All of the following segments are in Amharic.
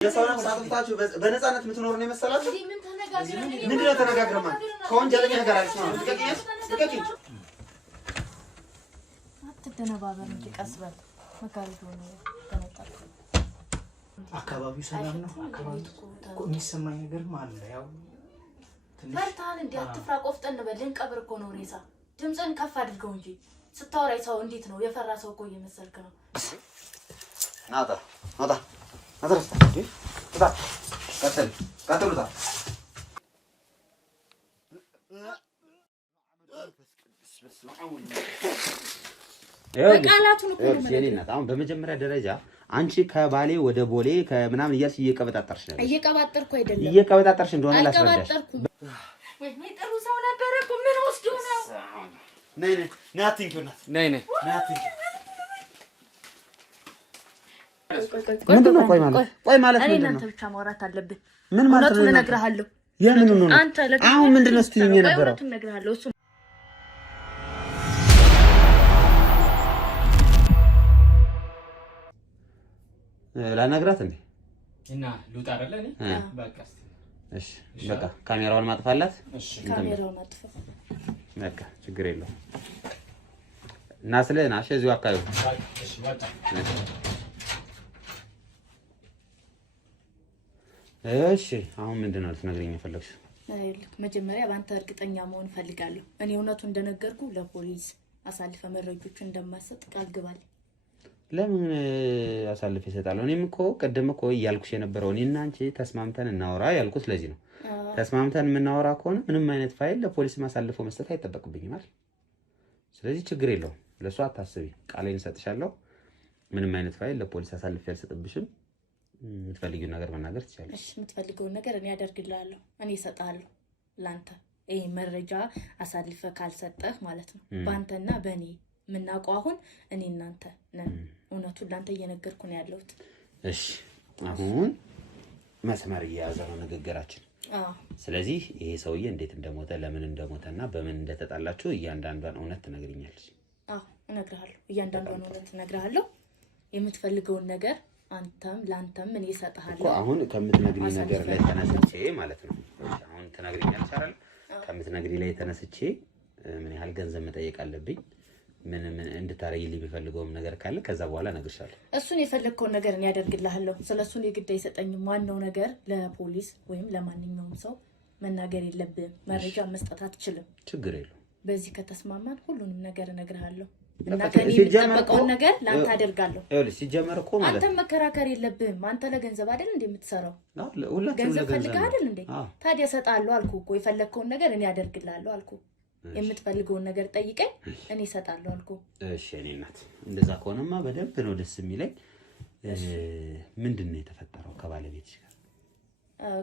የሰውና ሳጥፍታችሁ በነፃነት የምትኖር ነው የመሰላችሁ? ምንድነው ተነጋግረማ? ከወንጀለኛ ጋር አልሽ ነው። ልቀቂ። አትደነባበር እንጂ ቀስ በል። መካሪት ሆነ ተነጣጣ። አካባቢው ሰላም ነው። አካባቢው የሚሰማኝ ነገርም አለ። ያው ፈርታን እንዴ አትፍራ፣ ቆፍጠን በል። ልንቀብር እኮ ነው ሬሳ። ድምፅን ከፍ አድርገው እንጂ ስታወራ ሰው እንዴት ነው የፈራ ሰው እኮ እየመሰልክ ነው። ናታ አድርስ እንዴ ቀጥሉታ በቃላቱን እኮ ነው የኔናት። አሁን በመጀመሪያ ደረጃ አንቺ ከባሌ ወደ ቦሌ ከመናምን እያልሽ እየቀበጣጠርሽ ነው። እየቀባጠርኩ አይደለም፣ እየቀበጣጠርሽ እንደሆነ ላስረዳሽ። ወይ ጥሩ ሰው ነበር እኮ ምን ወስዶ ነው? ነይ ናቲንግ ነይ ምንድነው? ቆይ ማለት እኔ እናንተ ብቻ ማውራት አለብን። ምን ማለት ነው? እነግርሃለሁ። የምን ነው? አንተ አሁን ምንድነው ስትይኝ የነበረው? እነግርሃለሁ። እሱ ላናግራት እንዴ እና ሉጣ አይደለ እኔ በቃ እሺ፣ በቃ ካሜራውን ማጥፋላት። እሺ፣ ካሜራውን አጥፋ። በቃ ችግር የለውም። እና ስለና እዚሁ አካባቢ እሺ፣ ወጣ። እሺ፣ አሁን ምንድነው ልትነግሪኝ የፈለግሽው? መጀመሪያ ባንተ እርግጠኛ መሆን ፈልጋለሁ። እኔ እውነቱን እንደነገርኩ ለፖሊስ አሳልፈ መረጃዎችን እንደማሰጥ ቃል ግባል። ለምን አሳልፈ ይሰጣለሁ? እኔም እኮ ቀደም እኮ እያልኩሽ የነበረው እኔና አንቺ ተስማምተን እናወራ ያልኩት ስለዚህ ነው። ተስማምተን የምናወራ ከሆነ ምንም አይነት ፋይል ለፖሊስ ማሳልፈው መስጠት አይጠበቅብኝም አይደል? ስለዚህ ችግር የለውም። ለሷ አታስቢ፣ ቃሌን እሰጥሻለሁ። ምንም አይነት ፋይል ለፖሊስ አሳልፈ ያልሰጥብሽም። የምትፈልጊውን ነገር መናገር ትችላለሽ። እሺ፣ የምትፈልገውን ነገር እኔ አደርግልሃለሁ። እኔ እሰጥሃለሁ ላንተ። ይሄ መረጃ አሳልፈ ካልሰጠህ ማለት ነው ባንተና በእኔ ምናውቀው አሁን እኔ እናንተ ነን። እውነቱን ላንተ እየነገርኩ ነው ያለሁት። እሺ፣ አሁን መስመር እየያዘ ነው ንግግራችን። ስለዚህ ይሄ ሰውዬ እንዴት እንደሞተ ለምን እንደሞተና በምን እንደተጣላችሁ እያንዳንዷን እውነት ትነግሪኛለሽ? እነግርሃለሁ። እያንዳንዷን እውነት እነግርሃለሁ። የምትፈልገውን ነገር አንተም ላንተም እኔ እሰጥሃለሁ። አሁን ከምትነግሪኝ ነገር ላይ ተነስቼ ማለት ነው። አሁን ትነግሪኛለሽ አይደል? ከምትነግሪ ላይ ተነስቼ ምን ያህል ገንዘብ መጠየቅ አለብኝ፣ ምን እንድታረጊልኝ የሚፈልገውም ነገር ካለ ከዛ በኋላ እነግርሻለሁ። እሱን የፈለግከውን ነገር እኔ ያደርግልሃለሁ። ስለሱን የግድ አይሰጠኝም። ዋናው ነገር ለፖሊስ ወይም ለማንኛውም ሰው መናገር የለብህም። መረጃ መስጠት አትችልም። ችግር የለውም። በዚህ ከተስማማን ሁሉንም ነገር እነግርሃለሁ እና ከኔ የሚጠበቀውን ነገር ላንተ አደርጋለሁ። ይኸውልሽ ሲጀመር እኮ ማለት አንተ መከራከር የለብህም። አንተ ለገንዘብ አይደል እንዴ የምትሰራው? ገንዘብ ፈልገህ አይደል እንዴ? ታዲያ እሰጥሃለሁ አልኩህ እኮ። የፈለግከውን ነገር እኔ አደርግልሃለሁ አልኩህ። የምትፈልገውን ነገር ጠይቀኝ፣ እኔ እሰጥሃለሁ አልኩህ። እሺ እኔ እናት፣ እንደዛ ከሆነማ በደንብ ነው ደስ የሚለኝ። ምንድነው የተፈጠረው ከባለቤትሽ ጋር?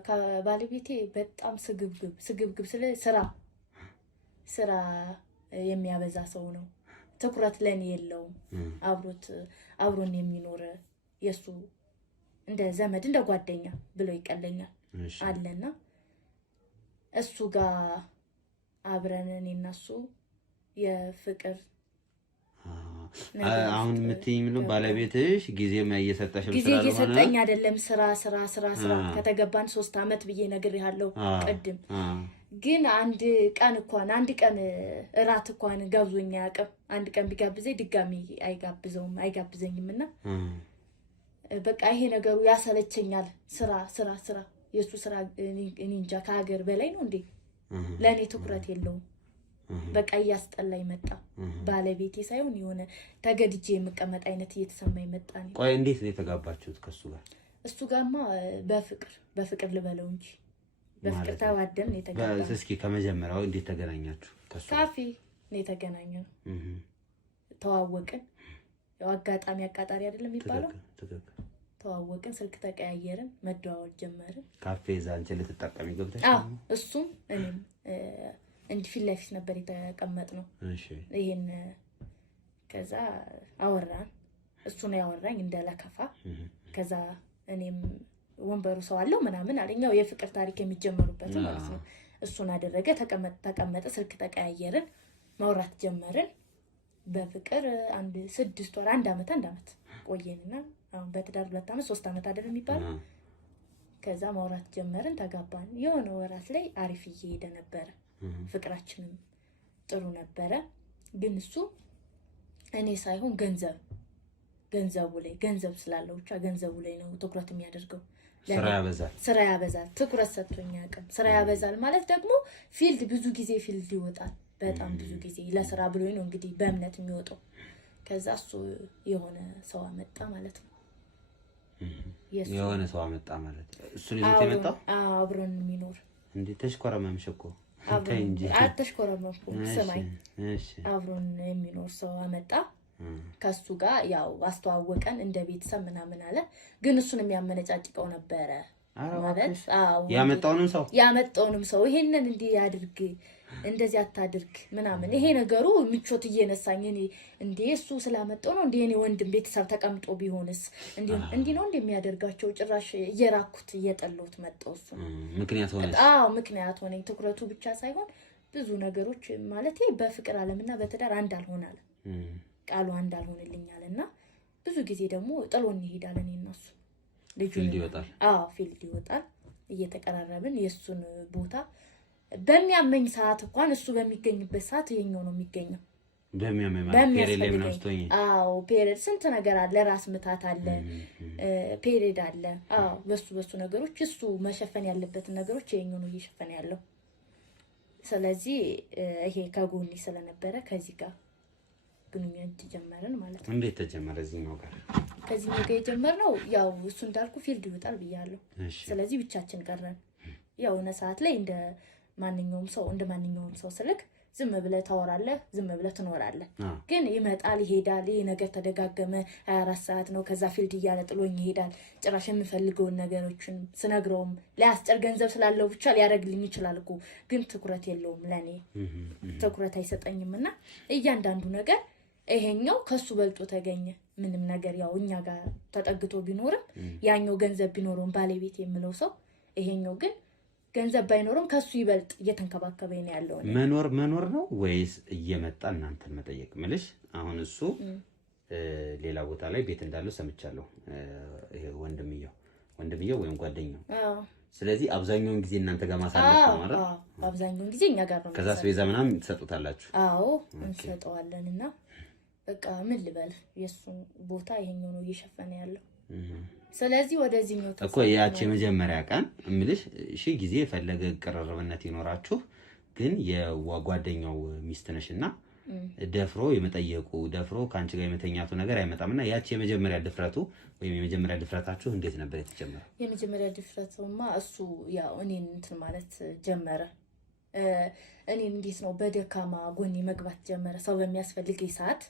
ከባለቤቴ በጣም ስግብግብ ስለ ስራ የሚያበዛ ሰው ነው። ትኩረት ለኔ የለውም። አብሮን የሚኖር የሱ እንደ ዘመድ እንደ ጓደኛ ብሎ ይቀለኛል አለና እሱ ጋር አብረን እኔና እሱ የፍቅር አሁን የምትይኝ ምን ባለቤትሽ ጊዜም እየሰጠሽ ነው? ጊዜ እየሰጠኝ አይደለም። ስራ ከተገባን 3 አመት ብዬ ነግሬሃለሁ ቅድም። ግን አንድ ቀን እራት እንኳን ጋብዞኝ አያውቅም። አንድ ቀን ቢጋብዘኝ ድጋሚ አይጋብዘኝምና በቃ ይሄ ነገሩ ያሰለቸኛል። ስራ የሱ ስራ እኔ እንጃ ከሀገር በላይ ነው እንዴ? ለኔ ትኩረት የለውም። በቃ እያስጠላኝ መጣ። ባለቤቴ ሳይሆን የሆነ ተገድጄ የምቀመጥ አይነት እየተሰማኝ መጣ። ቆይ እንዴት ነው የተጋባችሁት ከሱ ጋር? እሱ ጋርማ በፍቅር ልበለው እንጂ በፍቅር ተዋደን ነው የተገናኘነው። እስኪ ከመጀመሪያው እንዴት ተገናኛችሁ? ከሱ ካፌ ነው የተገናኘነው። ተዋወቅን። ያው አጋጣሚ አቃጣሪ አይደለም የሚባለው። ተዋወቅን፣ ስልክ ተቀያየርን፣ መደዋወል ጀመርን። ካፌ ዛንቺ ልትጠቀሚ ገብተሽ? እሱም እኔም እንዲህ ፊት ለፊት ነበር የተቀመጥነው። ይሄን ከዛ አወራን። እሱ ነው ያወራኝ እንደለከፋ። ከዛ እኔም ወንበሩ ሰው አለው ምናምን አለኛው የፍቅር ታሪክ የሚጀምሩበት ማለት ነው። እሱን አደረገ። ተቀመጠ፣ ስልክ ተቀያየርን፣ ማውራት ጀመርን። በፍቅር 6 ወር 1 አመት ቆየንና አሁን በትዳር 2 አመት 3 አመት አይደል የሚባለው ከዛ ማውራት ጀመርን፣ ተጋባን። የሆነ ወራት ላይ አሪፍ እየሄደ ነበረ፣ ፍቅራችንም ጥሩ ነበረ። ግን እሱ እኔ ሳይሆን ገንዘቡ ላይ ገንዘብ ስላለው ብቻ ገንዘቡ ላይ ነው ትኩረት የሚያደርገው። ስራ ያበዛል። ትኩረት ሰጥቶኝ አያውቅም። ስራ ያበዛል ማለት ደግሞ ብዙ ጊዜ ፊልድ ይወጣል። በጣም ብዙ ጊዜ ለስራ ብሎ ነው እንግዲህ በእምነት የሚወጣው። ከዛ እሱ የሆነ ሰው አመጣ ማለት ነው። የሆነ ሰው አመጣ ማለት እሱ ልጅ የመጣው አብሮን የሚኖር እንዴ? ተሽኮረመምሽ እኮ እንጂ አትሽኮረመምኩ። ስማኝ፣ አብሮን የሚኖር ሰው አመጣ። ከሱ ጋር ያው አስተዋወቀን እንደ ቤተሰብ ምናምን አለ። ግን እሱን የሚያመነጫጭቀው ነበረ ማለት ያመጣውንም ሰው ይሄንን እንዲህ ያድርግ እንደዚህ አታድርግ ምናምን፣ ይሄ ነገሩ ምቾት እየነሳኝ እንዴ እሱ ስላመጣው ነው እንዴ እኔ ወንድም ቤተሰብ ተቀምጦ ቢሆንስ እንዲህ ነው እንደሚያደርጋቸው ጭራሽ እየራኩት እየጠለውት መጣው። እሱ ምክንያት ሆነኝ። ትኩረቱ ብቻ ሳይሆን ብዙ ነገሮች ማለት በፍቅር ዓለምና በትዳር አንድ አልሆናል፣ ቃሉ አንድ አልሆንልኛልና ብዙ ጊዜ ደግሞ ጥሎን ይሄዳል። እኔ እና እሱ ፊልድ ይወጣል። እየተቀራረብን የሱን ቦታ በሚያመኝ ሰዓት እንኳን እሱ በሚገኝበት ሰዓት የኛው ነው የሚገኘው። ፔሪድ ስንት ነገር አለ፣ ራስ ምታት አለ፣ ፔሪድ አለ። በሱ ነገሮች እሱ መሸፈን ያለበትን ነገሮች የኛው ነው እየሸፈነ ያለው። ስለዚህ ይሄ ከጎኒ ስለነበረ ከዚህ ጋር ግንኙነት ጀመርን ማለት ነው። እንዴት ተጀመረ? ከዚህ ጋር የጀመርነው ያው እሱ እንዳልኩ ፊልድ ይወጣል ብያለሁ። ስለዚህ ብቻችን ቀረን። ያው እነ ሰዓት ላይ እንደ ማንኛውም ሰው ስልክ ዝም ብለህ ታወራለህ፣ ዝም ብለህ ትኖራለህ። ግን ይመጣል ይሄዳል። ይሄ ነገር ተደጋገመ። 24 ሰዓት ነው። ከዛ ፊልድ እያለ ጥሎኝ ይሄዳል። ጭራሽ የምፈልገውን ነገሮችን ስነግረውም ሊያስጨር ገንዘብ ስላለው ብቻ ሊያደርግልኝ ይችላል እኮ፣ ግን ትኩረት የለውም ለኔ፣ ትኩረት አይሰጠኝምና እያንዳንዱ ነገር ይሄኛው ከሱ በልጦ ተገኘ። ምንም ነገር ያው እኛ ጋር ተጠግቶ ቢኖርም ያኛው ገንዘብ ቢኖርም ባለቤት የምለው ሰው፣ ይሄኛው ግን ገንዘብ ባይኖርም ከሱ ይበልጥ እየተንከባከበኝ ነው ያለው። መኖር ነው ወይስ እየመጣ እናንተን መጠየቅ? ምልሽ አሁን እሱ ሌላ ቦታ ላይ ቤት እንዳለው ሰምቻለሁ። ይሄ ወንድምየው ወይም ጓደኛው። ስለዚህ አብዛኛውን ጊዜ እናንተ ጋር ማሳለፍ ነው ማለት? አብዛኛውን ጊዜ እኛ ጋር ነው። ከዛ ስቤዛ ምናምን ትሰጡታላችሁ? እንሰጠዋለንና በቃ ምን ልበል፣ የሱ ቦታ ይሄኛው ነው እየሸፈነ ያለው። ስለዚህ ወደዚህኛው እኮ ያቺ የመጀመሪያ ቀን እምልሽ ጊዜ የፈለገ ቅርርብነት ይኖራችሁ፣ ግን የጓደኛው ሚስት ነሽና ደፍሮ የመጠየቁ ደፍሮ ካንቺ ጋር የመተኛቱ ነገር አይመጣምና ያቺ የመጀመሪያ ድፍረቱ ወይም የመጀመሪያ ድፍረታችሁ እንዴት ነበር የተጀመረው? የመጀመሪያ ድፍረቱማ እሱ ያው እኔን እንትን ማለት ጀመረ። እኔን እንዴት ነው በደካማ ጎኔ መግባት ጀመረ። ሰው በሚያስፈልገኝ ሰዓት፣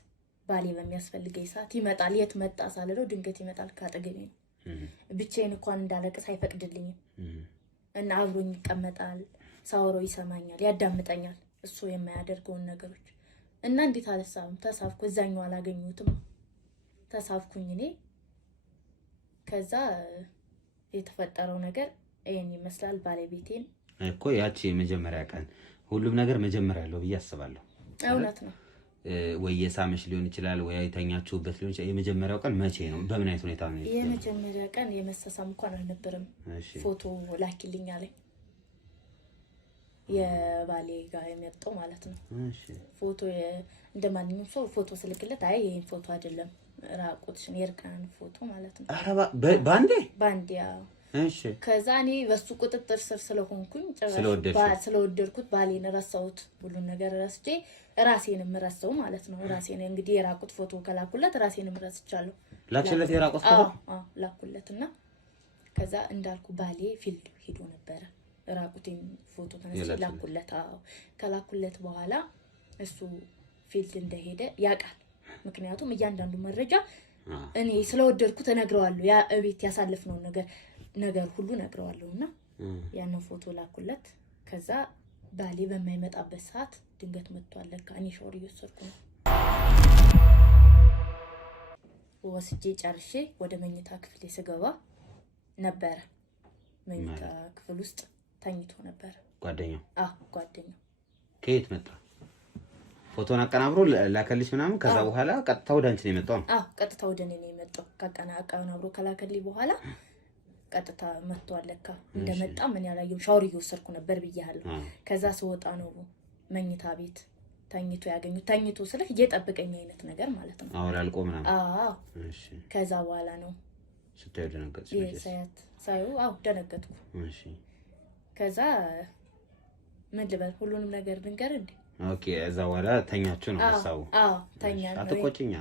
ባሌ በሚያስፈልገኝ ሰዓት ይመጣል። የት መጣ ሳልለው ድንገት ይመጣል ካጠገቤ ነው። ብቻዬን እንኳን እንዳለቅስ አይፈቅድልኝም እና አብሮኝ ይቀመጣል። ሳወራው ይሰማኛል፣ ያዳምጠኛል እሱ የማያደርገውን ነገሮች እና እንዴት አልሳብም። ተሳብኩ። እዛኛው አላገኙትም፣ ተሳብኩኝ እኔ። ከዛ የተፈጠረው ነገር ይሄን ይመስላል። ባለቤቴን እኮ ያቺ የመጀመሪያ ቀን ሁሉም ነገር መጀመሪያ ያለው ብዬ አስባለሁ። እውነት ነው። ወይ የሳመሽ ሊሆን ይችላል፣ ወይ አይተኛችሁበት ሊሆን ይችላል። የመጀመሪያው ቀን መቼ ነው? በምን አይነት ሁኔታ ነው? የመጀመሪያ ቀን የመሰሳም እንኳን አልነበረም። ፎቶ ላኪልኝ አለኝ፣ የባሌ ጋር የመጣው ማለት ነው። ፎቶ እንደማንኛውም ሰው ፎቶ ስልክለት፣ አይ ይሄን ፎቶ አይደለም ራቁትሽን የርቃን ፎቶ ማለት ነው። ባንዴ እሺ። ከዛ እኔ በሱ ቁጥጥር ስር ስለሆንኩኝ ስለወደድኩት ባሌን ረሳሁት። ሁሉን ነገር ረስቼ ራሴንም ረሳው ማለት ነው። ራሴን እንግዲህ የራቁት ፎቶ ከላኩለት ራሴንም ረስቻለሁ። ላክለት የራቁት ፎቶ ላኩለትና ከዛ እንዳልኩ ባሌ ፊልድ ሄዶ ነበረ። ራቁቴን ፎቶ ተነስቼ ላኩለት። ከላኩለት በኋላ እሱ ፊልድ እንደሄደ ያውቃል። ምክንያቱም እያንዳንዱ መረጃ እኔ ስለወደድኩት እነግረዋለሁ። ያ እቤት ያሳለፍነው ነገር ሁሉ እነግረዋለሁና ያንን ፎቶ ላኩለት። ከዛ ባሌ በማይመጣበት ሰዓት ድንገት መጥቷል። ለካ እኔ ሻወር እየወሰድኩ ነው። ወስጄ ጨርሼ ወደ መኝታ ክፍሌ ስገባ ነበረ። መኝታ ክፍል ውስጥ ተኝቶ ነበር ጓደኛው። ጓደኛው ከየት መጣ? ፎቶን አቀናብሮ ላከልሽ ምናምን? ከዛ በኋላ ቀጥታ ወደ አንቺ ነው የመጣው? ቀጥታ ወደ እኔ ነው የመጣው። አቀናብሮ ከላከልኝ በኋላ ቀጥታ መጥቷል ለካ እንደመጣ ምን ያላየው ሻወር እየወሰድኩ ነበር ብያለሁ ከዛ ስወጣ ነው መኝታ ቤት ተኝቶ ያገኙት ተኝቶ ስለህ እየጠበቀኝ አይነት ነገር ማለት ነው አሁን አልቆ ምናምን እሺ ከዛ በኋላ ነው ስትሄድ ደነገጥኩ ሳዩ ደነገጥኩ እሺ ከዛ ምን ልበል ሁሉንም ነገር ልንገር እንዴ ኦኬ እዛ በኋላ ተኛችሁ ነው ሐሳቡ ተኛ ነው አትቆጭኛ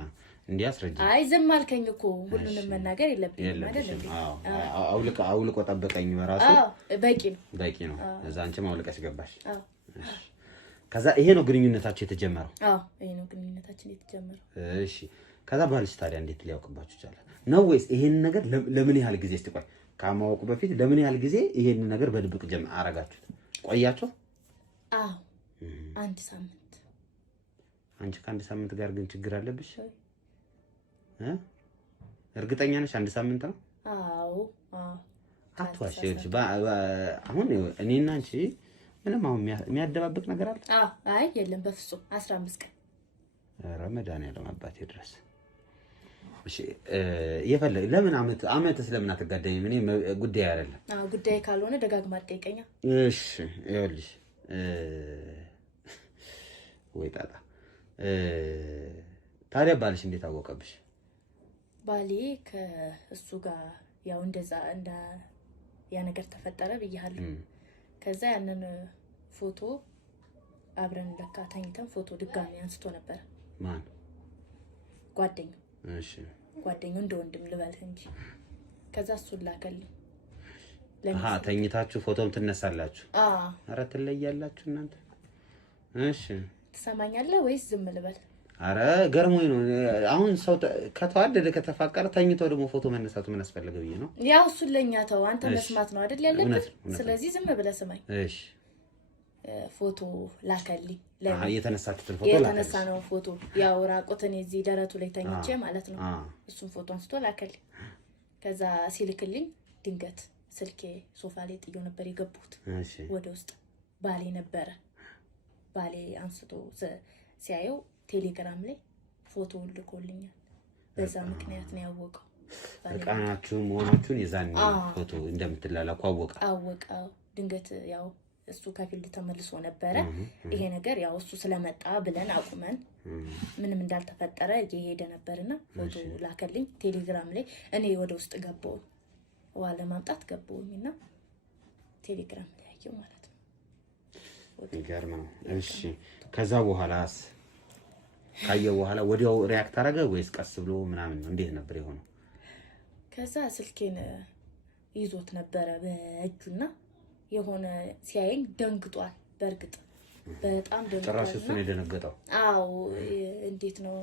እንዲያስረጅ አይ ዝም አልከኝ እኮ ሁሉንም መናገር የለብኝም አይደል እንዴ አውልቆ ጠበቀኝ በራሱ በቂ ነው እዛ አንቺ ማውልቀሽ ገባሽ ከዛ ይሄ ነው ግንኙነታችሁ የተጀመረው ይሄ ነው ግንኙነታችን የተጀመረው እሺ ከዛ ባልሽ ታዲያ እንዴት ሊያውቅባችሁ ይችላል ነው ወይስ ይሄን ነገር ለምን ያህል ጊዜ እስቲ ቆይ ከማወቁ በፊት ለምን ያህል ጊዜ ይሄን ነገር በድብቅ አረጋችሁት ቆያችሁ አንድ ሳምንት አንቺ ከአንድ ሳምንት ጋር ግን ችግር አለብሽ እርግጠኛ ነሽ አንድ ሳምንት ነው አትዋሽልሽ አሁን እኔና አንቺ ምንም አሁን የሚያደባብቅ ነገር አለ አይ የለም በፍጹም 15 ቀን ረመዳን ያለው አባቴ ድረስ እሺ የፈለገ ለምን አመት ስለምን አትጋደኝ ምን ጉዳይ አይደለም ጉዳይ ካልሆነ ደጋግማ አትጠይቀኛ እሺ ይኸውልሽ ወይ ጣጣ ታዲያ ባልሽ እንዴት አወቀብሽ ባሌ ከእሱ ጋር ያው እንደዛ እንደ ያ ነገር ተፈጠረ ብያለሁ ከዛ ያንን ፎቶ አብረን ለካ ተኝተን ፎቶ ድጋሚ አንስቶ ነበር ማን ጓደኛው እሺ ጓደኛው እንደ ወንድም ልበልህ እንጂ ከዛ እሱ ላከልኝ ተኝታችሁ ፎቶም ትነሳላችሁ ኧረ ትለያላችሁ እናንተ እሺ ትሰማኛለህ ወይስ ዝም ልበል አረ ገርሞኝ ነው አሁን ሰው ከተዋደደ ከተፋቀረ ተኝቶ ደግሞ ፎቶ መነሳቱ ምን አስፈልገ ብዬ ነው ያው እሱ ለኛ ተው አንተ መስማት ነው አይደል ያለበት ስለዚህ ዝም ብለህ ስማኝ እሺ ፎቶ ላከልኝ የተነሳችሁትን ፎቶ ላከልኝ የተነሳ ነው ፎቶ ያው ራቁትን እዚህ ደረቱ ላይ ተኝቼ ማለት ነው እሱን ፎቶ አንስቶ ላከልኝ ከዛ ሲልክልኝ ድንገት ስልኬ ሶፋ ላይ ጥዬው ነበር የገቡት ወደ ውስጥ ባሌ ነበረ ባሌ አንስቶ ሲያየው ቴሌግራም ላይ ፎቶ ልኮልኛል በዛ ምክንያት ነው ያወቀው ተቃናችሁ መሆናችሁን የዛን ፎቶ እንደምትላላኩ አወቀ ድንገት ያው እሱ ከፊልድ ተመልሶ ነበረ ይሄ ነገር ያው እሱ ስለመጣ ብለን አቁመን ምንም እንዳልተፈጠረ እየሄደ ነበርና ፎቶ ላከልኝ ቴሌግራም ላይ እኔ ወደ ውስጥ ገባው ዋለ ማምጣት ገባውኝና ቴሌግራም ላይ ያየው ማለት ነው ይገርም ነው እሺ ከዛ በኋላስ ካየው በኋላ ወዲያው ሪአክት አረገ ወይስ ቀስ ብሎ ምናምን ነው እንዴት ነበር የሆነው ከዛ ስልኬን ይዞት ነበረ በእጁና የሆነ ሲያየኝ ደንግጧል በርግጥ በጣም ደንግጧል ጭራሽ እሱ ነው የደነገጠው እንዴት ነው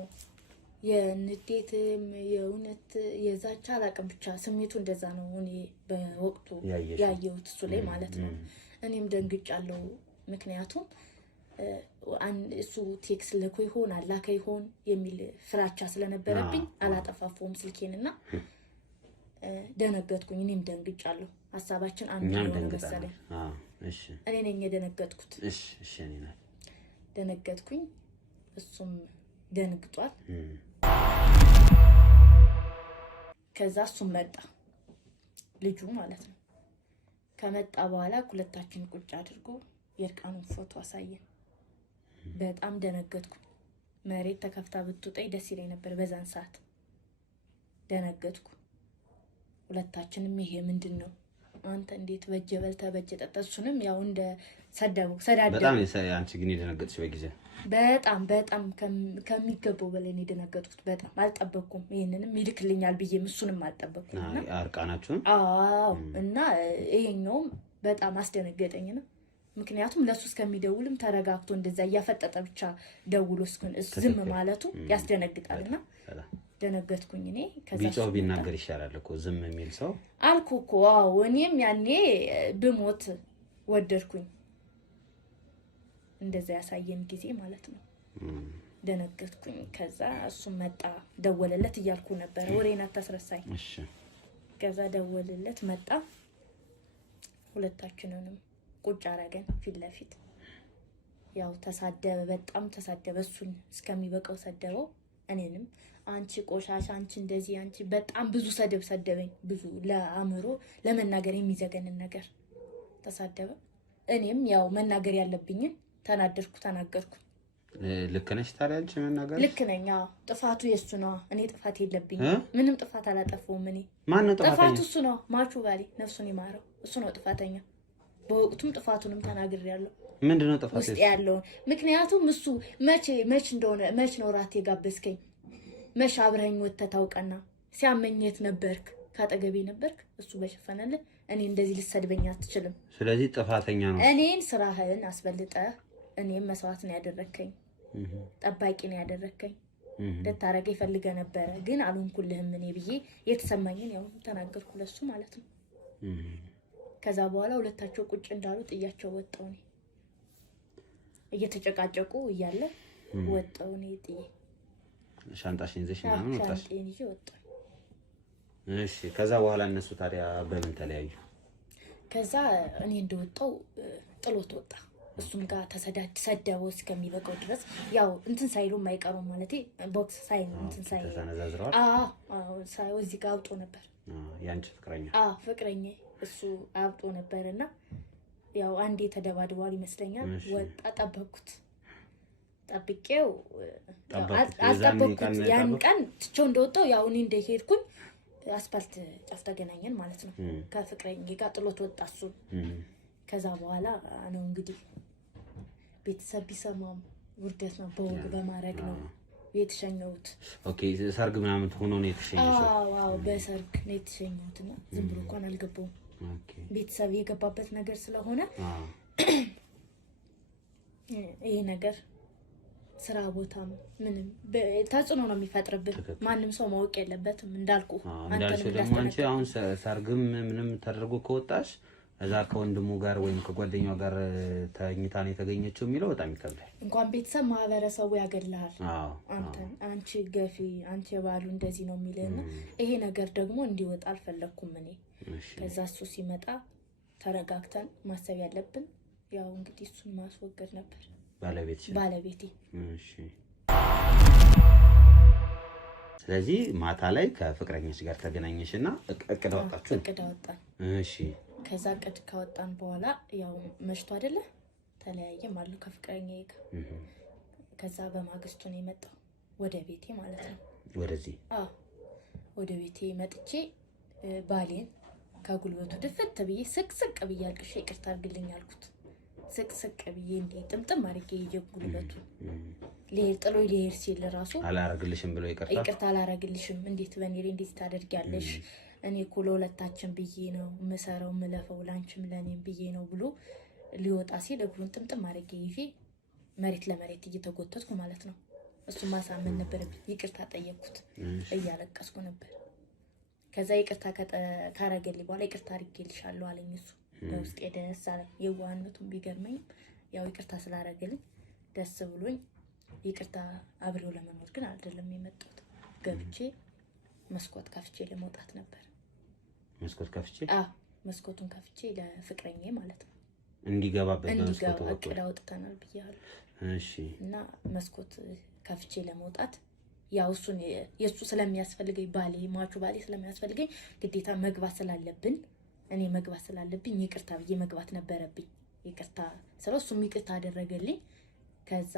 የንዴትም የእውነት የዛቻ አላቅም ብቻ ስሜቱ እንደዛ ነው እኔ በወቅቱ ያየሁት እሱ ላይ ማለት ነው እኔም ደንግጫለሁ ምክንያቱም እሱ ቴክስ ለኮ ይሆን አላከ ይሆን የሚል ፍራቻ ስለነበረብኝ አላጠፋፈውም ስልኬንና ደነገጥኩኝ እኔም ደንግጫለሁ ሐሳባችን አንድ ነው መሰለኝ እሺ እኔ ነኝ የደነገጥኩት እሺ እኔ ነኝ ደነገጥኩኝ እሱም ደንግጧል ከዛ እሱም መጣ ልጁ ማለት ነው ከመጣ በኋላ ሁለታችን ቁጭ አድርጎ የርቃኑን ፎቶ አሳየን በጣም ደነገጥኩ መሬት ተከፍታ ብትወጣይ ደስ ይለኝ ነበር በዛን ሰዓት ደነገጥኩ ሁለታችንም ይሄ ምንድነው አንተ እንዴት በጀበል ተበጀጠ እሱንም ያው እንደ ሰዳደው በጣም አንቺ ግን የደነገጥሽ በጊዜ በጣም ከሚገባው በላይ ነው የደነገጥኩት በጣም አልጠበቅኩም ይሄንንም ይልክልኛል ብዬ እሱንም አልጠበቅኩምና አርቃናችሁን እና ይሄኛውም በጣም አስደነገጠኝና ምክንያቱም ለሱ እስከሚደውልም ተረጋግቶ እንደዛ ያፈጠጠ ብቻ ደውሎ ዝም ማለቱ ያስደነግጣልና ደነገጥኩኝ እኔ ከዛ ቢጮህ ቢናገር ይሻላል እኮ ዝም የሚል ሰው አልኩ እኔም ያኔ ብሞት ወደድኩኝ እንደዛ ያሳየን ጊዜ ማለት ነው ደነገጥኩኝ ከዛ እሱ መጣ ደወለለት እያልኩ ነበር ወሬና ተስረሳይ እሺ ከዛ ደወለለት መጣ ሁለታችንንም ቁጭ አረገን ፊት ለፊት ያው ተሳደበ በጣም ተሳደበ እሱን እስከሚበቀው ሰደበው እኔንም አንቺ ቆሻሻ፣ አንቺ እንደዚህ፣ አንቺ በጣም ብዙ ስድብ ሰደበኝ። ብዙ ለአእምሮ ለመናገር የሚዘገንን ነገር ተሳደበ። እኔም ያው መናገር ያለብኝን ተናገርኩ። ልክ ነሽ ታዲያ አንቺ መናገር? ልክ ነኝ። አዎ ጥፋቱ የሱ ነው። እኔ ጥፋት የለብኝም። ምንም ጥፋት አላጠፋሁም። እኔ ማን ነው ጥፋተኛ? ጥፋቱ እሱ ነው። ማቹ ባሌ ነፍሱን ይማረው። እሱ ነው ጥፋተኛ። በወቅቱም ጥፋቱንም ተናግሬያለሁ። ምንድነው ጥፋቱ ውስጥ ያለው? ምክንያቱም እሱ መች ነው ራት የጋበዝከኝ? መች አብረኸኝ ወጥተህ ታውቀና? ሲያመኝ የት ነበርክ? ካጠገቤ ነበርክ? እሱ በሸፈነልህ እኔ እንደዚህ ልትሰድበኝ አትችልም። ስለዚህ ጥፋተኛ ነው። እኔን ስራህን አስበልጠህ እኔም መስዋዕት ነው ያደረከኝ፣ ጠባቂ ነው ያደረከኝ። ልታረገ ይፈልገ ነበረ ግን አልሆንኩልህም እኔ ብዬ የተሰማኝን ያው ተናገርኩ ለሱ ማለት ነው። ከዛ በኋላ ሁለታቸው ቁጭ እንዳሉ ጥያቸው ወጣው። እኔ እየተጨቃጨቁ እያለ ወጣው። እኔ ጥዬ ሻንጣሽን ይዘሽ ምናምን ወጣሽ? ሻንጣዬን ይዤ ወጣሁ። እሺ ከዛ በኋላ እነሱ ታዲያ በምን ተለያዩ? ከዛ እኔ እንደወጣው ጥሎት ወጣ። እሱም ጋር ሰደበው እስከሚበቃው ድረስ ያው እንትን ሳይሉ የማይቀሩ ማለት ቦክስ ሳይሉ እንትን ሳይሉ ተነዛዝረዋል። ሳይው እዚህ ጋር አውጦ ነበር። ያንቺ ፍቅረኛ? ፍቅረኛ እሱ አውጦ ነበርና ያው አንዴ ተደባድቧል ይመስለኛል። ወጣ። ጠብቄው አልጠበቅኩት። ያን ቀን ትቼው እንደወጣው ያው እኔ እንደሄድኩኝ አስፋልት ጫፍ ተገናኘን ማለት ነው። ከፍቅረኛ ጋር ጥሎት ወጣ እሱ። ከዛ በኋላ ነው እንግዲህ ቤተሰብ ቢሰማም ውርደት ነው፣ በወግ በማድረግ ነው የተሸኘሁት። ኦኬ ሰርግ ምናምን ሆኖ ነው የተሸኘሁት? አዎ በሰርግ ነው የተሸኘሁትና ዝም ብሎ እንኳን አልገባውም። ቤተሰብ የገባበት ነገር ስለሆነ ይሄ ነገር ስራ ቦታም ምንም ተጽዕኖ ነው የሚፈጥርብን። ማንም ሰው ማወቅ የለበትም እንዳልኩ። አንተንም ደግሞ አንቺ አሁን ሰርግም ምንም ተደርጎ ከወጣሽ እዛ ከወንድሙ ጋር ወይም ከጓደኛው ጋር ተኝታ ነው የተገኘችው የሚለው በጣም ይከብዳል። እንኳን ቤተሰብ ማህበረሰቡ ያገድልሃል። አንቺ ገፊ፣ አንቺ ባሉ እንደዚህ ነው የሚልና ይሄ ነገር ደግሞ እንዲወጣ አልፈለኩም እኔ። ከዛ እሱ ሲመጣ ተረጋግተን ማሰብ ያለብን ያው እንግዲህ እሱን ማስወገድ ነበር። ባለቤቴ። እሺ ስለዚህ ማታ ላይ ከፍቅረኛሽ ጋር ተገናኘሽና እቅድ አወጣችሁ? እቅድ አወጣን። እሺ ከዛ እቅድ ካወጣን በኋላ ያው መሽቶ አይደለ ተለያየም አሉ ከፍቅረኛዬ ጋር። ከዛ በማግስቱ ነው የመጣው ወደ ቤቴ ማለት ነው። ወደዚህ? ወደ ቤቴ መጥቼ ባሌን ከጉልበቱ ድፍት ብዬ ስቅስቅ ብዬ አልቅሼ ይቅርታ አድርግልኝ አልኩት። ስቅስቅ ብዬ እንዴ ጥምጥም አድርጌ ጉልበቱ ጥሎ ሊሄድ ሲል ራሱ አላረግልሽም ብሎ ይቅርታ አላረግልሽም፣ እንዴት በኔ ላይ እንዴት ታደርጊያለሽ? እኔ እኮ ለሁለታችን ብዬ ነው ምሰራው ምለፈው ላንቺም ለኔም ብዬ ነው ብሎ ሊወጣ ሲል እግሩን ጥምጥም አድርጌ ይዤ መሬት ለመሬት እየተጎተትኩ ማለት ነው። እሱ ማሳመን ነበረብኝ። ይቅርታ ጠየቅኩት፣ እያለቀስኩ ነበር። ከዛ ይቅርታ ካረገልኝ በኋላ ይቅርታ አድርጌልሻለሁ አለኝ እሱ። በውስጤ ደስ አለኝ። የዋህነቱን ቢገርመኝም ያው ይቅርታ ስላረገልኝ ደስ ብሎኝ ይቅርታ አብሬው ለመኖር ግን አይደለም የመጣሁት። ገብቼ መስኮት ከፍቼ ለመውጣት ነበር። መስኮት ከፍቼ? መስኮቱን ከፍቼ ለፍቅረኛዬ ማለት ነው እንዲገባበት መስኮቱ እቅድ አውጥተናል ብያለሁ። እሺ። እና መስኮት ከፍቼ ለመውጣት ያው እሱን የሱ ስለሚያስፈልገኝ ማቹ ባሌ ስለሚያስፈልገኝ ግዴታ መግባት ስላለብን እኔ መግባት ስላለብኝ ይቅርታ ብዬ መግባት ነበረብኝ። ይቅርታ ስለው እሱም ይቅርታ አደረገልኝ። ከዛ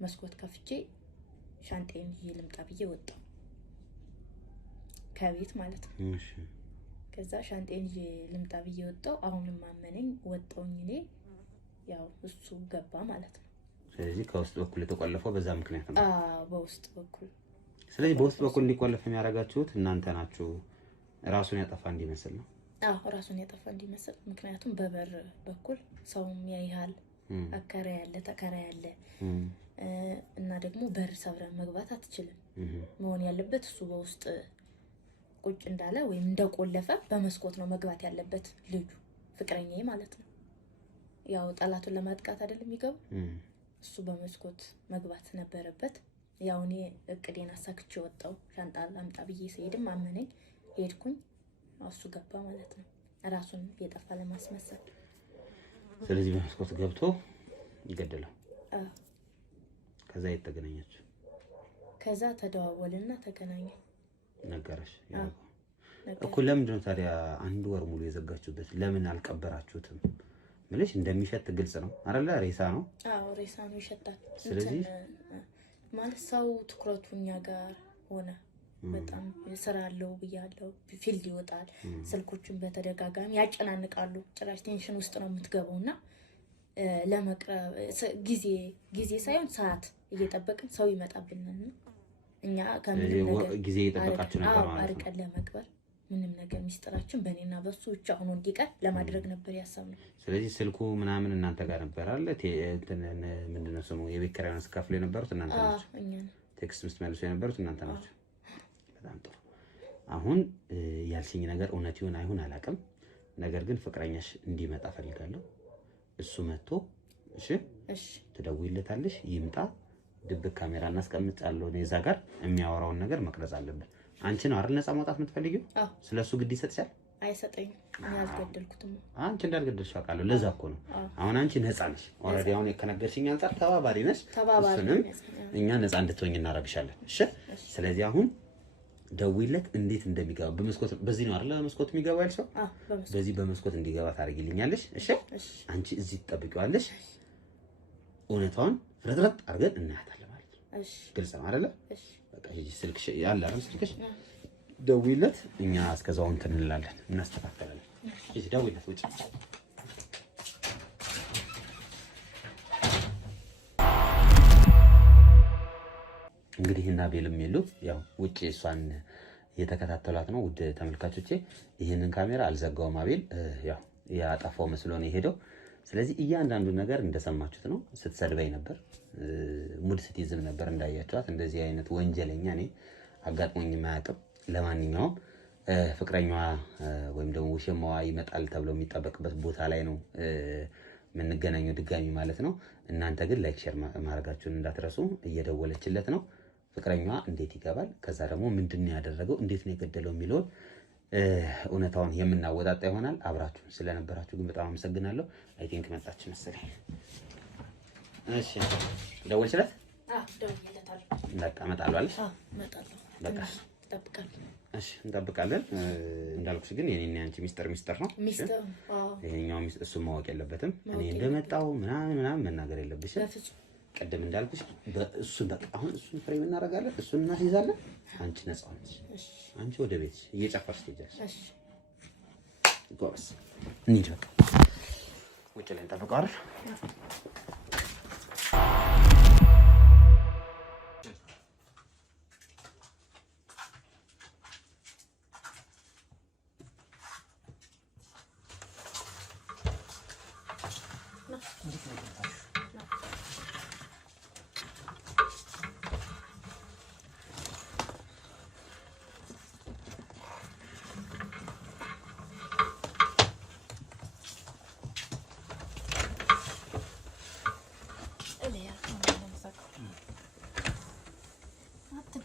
መስኮት ከፍቼ ሻንጣዬን ይዤ ልምጣ ብዬ ወጣሁ ከቤት ማለት ነው። እሺ። ከዛ ሻንጣዬን ይዤ ልምጣ ብዬ ወጣሁ። አሁንም አመነኝ፣ ወጣሁኝ እኔ። ያው እሱ ገባ ማለት ነው። ስለዚህ ከውስጥ በኩል የተቆለፈው በዛ ምክንያት ነው? በውስጥ በኩል። ስለዚህ በውስጥ በኩል እንዲቆለፍ የሚያደርጋችሁት እናንተ ናችሁ? ራሱን ያጠፋ እንዲመስል ነው? ራሱን ያጠፋ እንዲመስል። ምክንያቱም በበር በኩል ሰውም ያይሃል፣ አከራይ ያለ ተከራይ ያለ እና ደግሞ በር ሰብረን መግባት አትችልም። መሆን ያለበት እሱ በውስጥ ቁጭ እንዳለ ወይም እንደቆለፈ በመስኮት ነው መግባት ያለበት ልጁ ፍቅረኛዬ ማለት ነው። ያው ጠላቱን ለማጥቃት አይደለም የሚገቡ፣ እሱ በመስኮት መግባት ነበረበት። ያው እኔ እቅዴን አሳክቼ ወጣሁ። ሻንጣ ላምጣ ብዬ ስሄድም አመነኝ፣ ሄድኩኝ። እሱ ገባ ማለት ነው፣ ራሱን የጠፋ ለማስመሰል። ስለዚህ በመስኮት ገብቶ ይገደላል። ከዛ የተገናኛችሁ ከዛ ተደዋወልና ተገናኘ። ነገረሽ እኮ ለምንድን ነው ታዲያ 1 ወር ሙሉ የዘጋችሁበት? ለምን አልቀበራችሁትም? ምንሽ እንደሚሸት ግልጽ ነው አይደለ? ሬሳ ነው። አዎ ሬሳ ነው፣ ይሸታል። ስለዚህ ማለት ሰው ትኩረቱ እኛ ጋር ሆነ። በጣም ስራ አለው ብያለሁ። ፊልድ ይወጣል፣ ስልኮቹን በተደጋጋሚ ያጨናንቃሉ። ጭራሽ ቴንሽን ውስጥ ነው የምትገባውና ለመቅረብ ጊዜ ሳይሆን ሰዓት እየጠበቅን ሰው ይመጣብናል። እኛ ከምንም ነገር ጊዜ እየጠበቃችሁ ነበር ማለት ነው። አርቀን ለመቅበር ምንም ነገር ሚስጥራችን በእኔና በሱ ብቻ ሆኖ እንዲቀር ለማድረግ ነበር ያሰብነው። ስለዚህ ስልኩ ምናምን እናንተ ጋር ነበር አለ ምንድነው ስሙ የቤት ኪራዩን ስከፍሉ የነበሩት እናንተ ናችሁ? እኛ ቴክስት መልሶ የነበሩት እናንተ ናችሁ። በጣም ጥሩ። አሁን ያልሽኝ ነገር እውነት ይሁን አይሁን አላውቅም። ነገር ግን ፍቅረኛሽ እንዲመጣ ፈልጋለሁ። እሱ መጥቶ እሺ ትደውይለታለሽ፣ ይምጣ። ድብቅ ካሜራ እናስቀምጣለሁ። እዛ ጋር የሚያወራውን ነገር መቅረጽ አለብን። አንቺ ነው አይደል ነፃ ማውጣት የምትፈልጊው? ስለሱ ግድ ይሰጥሻል? አይሰጠኝም። እኔ አልገደልኩትም። አንቺ እንዳልገደልሽ አውቃለሁ። ለዛ እኮ ነው አሁን አንቺ ነፃ ነሽ። ኦልሬዲ አሁን ከነገርሽኝ አንፃር ተባባሪ ነሽ። እሱንም እኛ ነፃ እንድትሆኝ እናደርግሻለን። እሺ ስለዚህ አሁን ደውይለት። እንዴት እንደሚገባ በመስኮት በዚህ ነው አይደል በመስኮት የሚገባው ያልሽው? በዚህ በመስኮት እንዲገባ ታደርጊልኛለሽ። እሺ አንቺ እዚህ ትጠብቂዋለሽ። እውነታውን ፍረጥረጥ አድርገን እናያታለን ማለት ነው። እሺ ግልጽ ነው አይደል? እሺ በቃ እሺ ስልክሽ ያለ አይደል? ስልክሽ ደውይለት። እኛ እስከዛው እንትን እንላለን፣ እናስተካክላለን። እሺ ደውይለት። ውጭ እንግዲህ እና ቤልም የሉ ያው ውጭ እሷን እየተከታተሏት ነው። ውድ ተመልካቾቼ ይህንን ካሜራ አልዘጋውም። አቤል ያው ያጠፋው መስሎ ነው የሄደው። ስለዚህ እያንዳንዱ ነገር እንደሰማችሁት ነው። ስትሰድበኝ ነበር፣ ሙድ ስትይዝም ነበር እንዳያችኋት። እንደዚህ አይነት ወንጀለኛ እኔ አጋጥሞኝ የማያውቅም። ለማንኛውም ፍቅረኛዋ ወይም ደግሞ ውሽማዋ ይመጣል ተብሎ የሚጠበቅበት ቦታ ላይ ነው የምንገናኘው ድጋሚ ማለት ነው። እናንተ ግን ላይክ ሼር ማድረጋችሁን እንዳትረሱ። እየደወለችለት ነው። ፍቅረኛዋ እንዴት ይገባል፣ ከዛ ደግሞ ምንድን ነው ያደረገው፣ እንዴት ነው የገደለው የሚለውን እውነታውን የምናወጣጣ ይሆናል። አብራችሁን ስለነበራችሁ ግን በጣም አመሰግናለሁ። አይ ቲንክ መጣች መሰለኝ። እሺ ደወልችለት? ደውዬለታለሁ። በቃ እመጣለሁ አለሽ? እመጣለሁ። በቃ እንጠብቃለን። እሺ እንጠብቃለን። እንዳልኩሽ ግን የኔና ያንቺ ሚስጥር ነው። ይሄኛው እሱን ማወቅ የለበትም። እኔ እንደመጣው ምናምን መናገር የለብሽም። ቅድም እንዳልኩሽ እሱን በቃ አሁን እሱን ፍሬም እናደርጋለን፣ እሱን እናስይዛለን። አንቺ ነፃ ነሽ። አንቺ ወደ ቤት እየጨፈርሽ ትሄጃለሽ። እሺ ጎበዝ፣ እንሂድ በቃ ውጭ ላይ እንጠብቀው አይደል?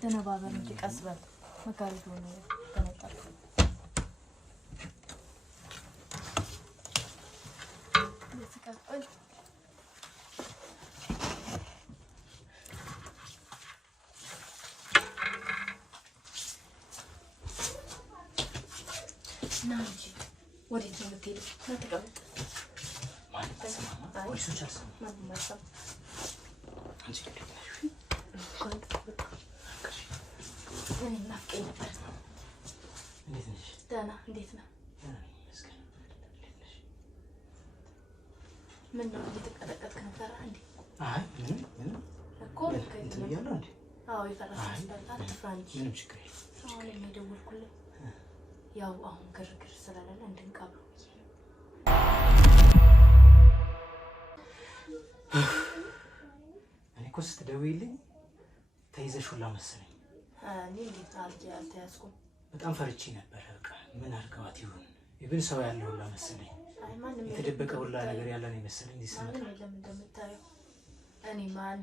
ተነባበር እንጂ ቀስ በል መጋረጃ ነው ተነጣጣ ለስቃል ናንጂ ወዴት ነው የምትሄደው? ተቀመጥ ማለት ወይስ ማለት አንቺ ደህና እንዴት ነህ? ምን ነው እየተቀጠቀጥክ ነበር እንዴ? አይ ምንም እኮ እንትን እያለሁ እንዴ? አዎ ይፈራል። ምንም ችግር የለም። አሁን የደወልኩልህ ያው አሁን ግርግር ስላለ እንድንቀብረው ብዬ ነው። እኔ እኮ ስትደውይልኝ ተይዘሽ ሁላ መሰለኝ። እኔ እንዴት አልተያዝኩም። በጣም ፈርቼ ነበር። በቃ ምን አድርገዋት ይሁን ይብን ሰው ያለው ሁላ መሰለኝ። የተደበቀ ሁላ ነገር ያለ ነው መሰለኝ።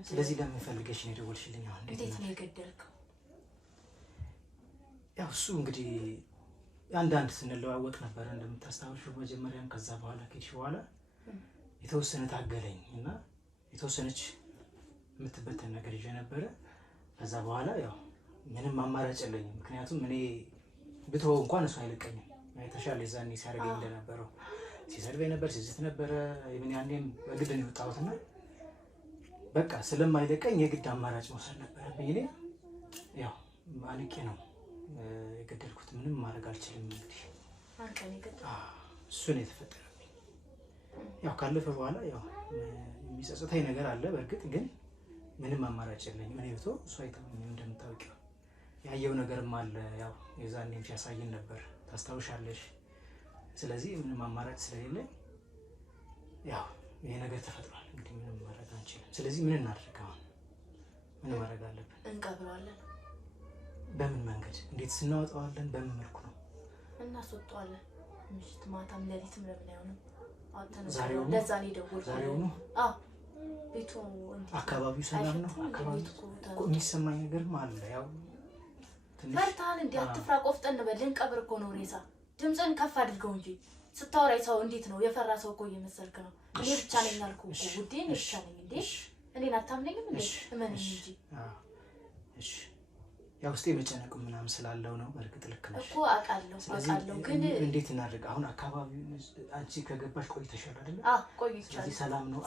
ስለዚህ ለምን ፈልገሽ ነው የደወልሽልኝ? አሁን እንዴት ነው የገደልከው? ያው እሱ እንግዲህ አንዳንድ ስንለዋወቅ ነበር እንደምታስታውሽው መጀመሪያም። ከዛ በኋላ ከሄድሽ በኋላ የተወሰነ ታገለኝ እና የተወሰነች የምትበተን ነገር ይዤ ነበረ። ከዛ በኋላ ያው ምንም አማራጭ የለኝም። ምክንያቱም እኔ ብትወው እንኳን እሱ አይለቀኝም። የተሻለ የዛኔ ሲያደርገኝ እንደነበረው ሲሰድበኝ ነበር፣ ሲዝት ነበረ። ያኔም በግድ ነው የወጣሁትና በቃ ስለማይለቀኝ የግድ አማራጭ መውሰድ ነበረብኝ። እኔ ያው አንቄ ነው የገደልኩት። ምንም ማድረግ አልችልም። እንግዲህ እሱ ነው የተፈጠረብኝ። ያው ካለፈ በኋላ ያው የሚጸጽተኝ ነገር አለ። በእርግጥ ግን ምንም አማራጭ የለኝም። እኔ ብቶ እሱ አይተውኝም። እንደምታውቂው ያየው ነገርም አለ። ያው የዛኔም ሲያሳይን ነበር፣ ታስታውሻለሽ። ስለዚህ ምንም አማራጭ ስለሌለ ያው ይሄ ነገር ተፈጥሯል። እንግዲህ ምንም ማድረግ አንችልም። ስለዚህ ምን እናድርግ? አሁን ምን ማድረግ አለብን? እንቀብረዋለን። በምን መንገድ? እንዴት ስናወጣዋለን? በምን መልኩ ነው? እናስወጣዋለን። ምሽት ማታም ሌሊትም ለምን አይሆንም? ዛሬው ለዛ ነው የደወልኩት። ዛሬው ነው? አዎ። ቤቱ አካባቢው ሰላም ነው? አካባቢው የሚሰማኝ ነገርም አለ። ያው ፈርታን እንዴ? አትፍራ፣ ቆፍጠን በል። ልንቀብር እኮ ነው ሬሳ። ድምፅን ከፍ አድርገው እንጂ ስታወራኝ ሰው እንዴት ነው? የፈራ ሰው እኮ እየመሰልክ ነው። እኔ ብቻ ነኝ አልኩህ እኮ ውዴ፣ እኔ ብቻ ነኝ እንዴ። እኔን አታምነኝም እንዴ? እመነኝ እንጂ። እሺ፣ ያው ውስጤ መጨነቁ ምናምን ስላለው ነው። በእርግጥ ልክ ነሽ እኮ አውቃለሁ። ግን እንዴት እናድርግ አሁን? አካባቢው አንቺ ከገባሽ ቆይተሻል አይደል? ቆይቻለሁ። ስለዚህ ሰላም ነው።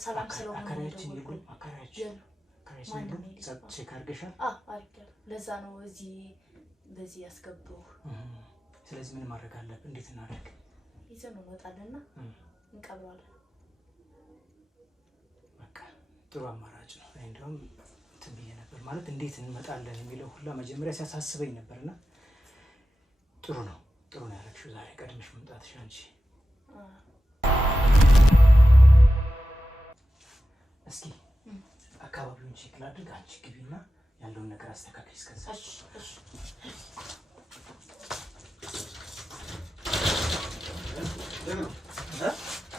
ሰላም ስለሆነ አካባቢያችን ይጉል አካባቢያችን ቼክ አድርገሻል? አድርጌያለሁ። ለዛ ነው እዚህ በዚህ ያስገባው። ስለዚህ ምን ማድረግ አለብን? እንዴት እናድርግ? ይዘን እንወጣለንና እንቀብራለን። በቃ ጥሩ አማራጭ ነው። እንደውም እንትን ብዬ ነበር ማለት እንዴት እንመጣለን የሚለው ሁላ መጀመሪያ ሲያሳስበኝ ነበርና ጥሩ ነው ያደረግሽው ዛሬ ቀድመሽ መምጣትሽ አንቺ። እስኪ አካባቢውን ቼክ ላድርግ። አንቺ ግቢና ያለውን ነገር አስተካክል እስከዛ። እሺ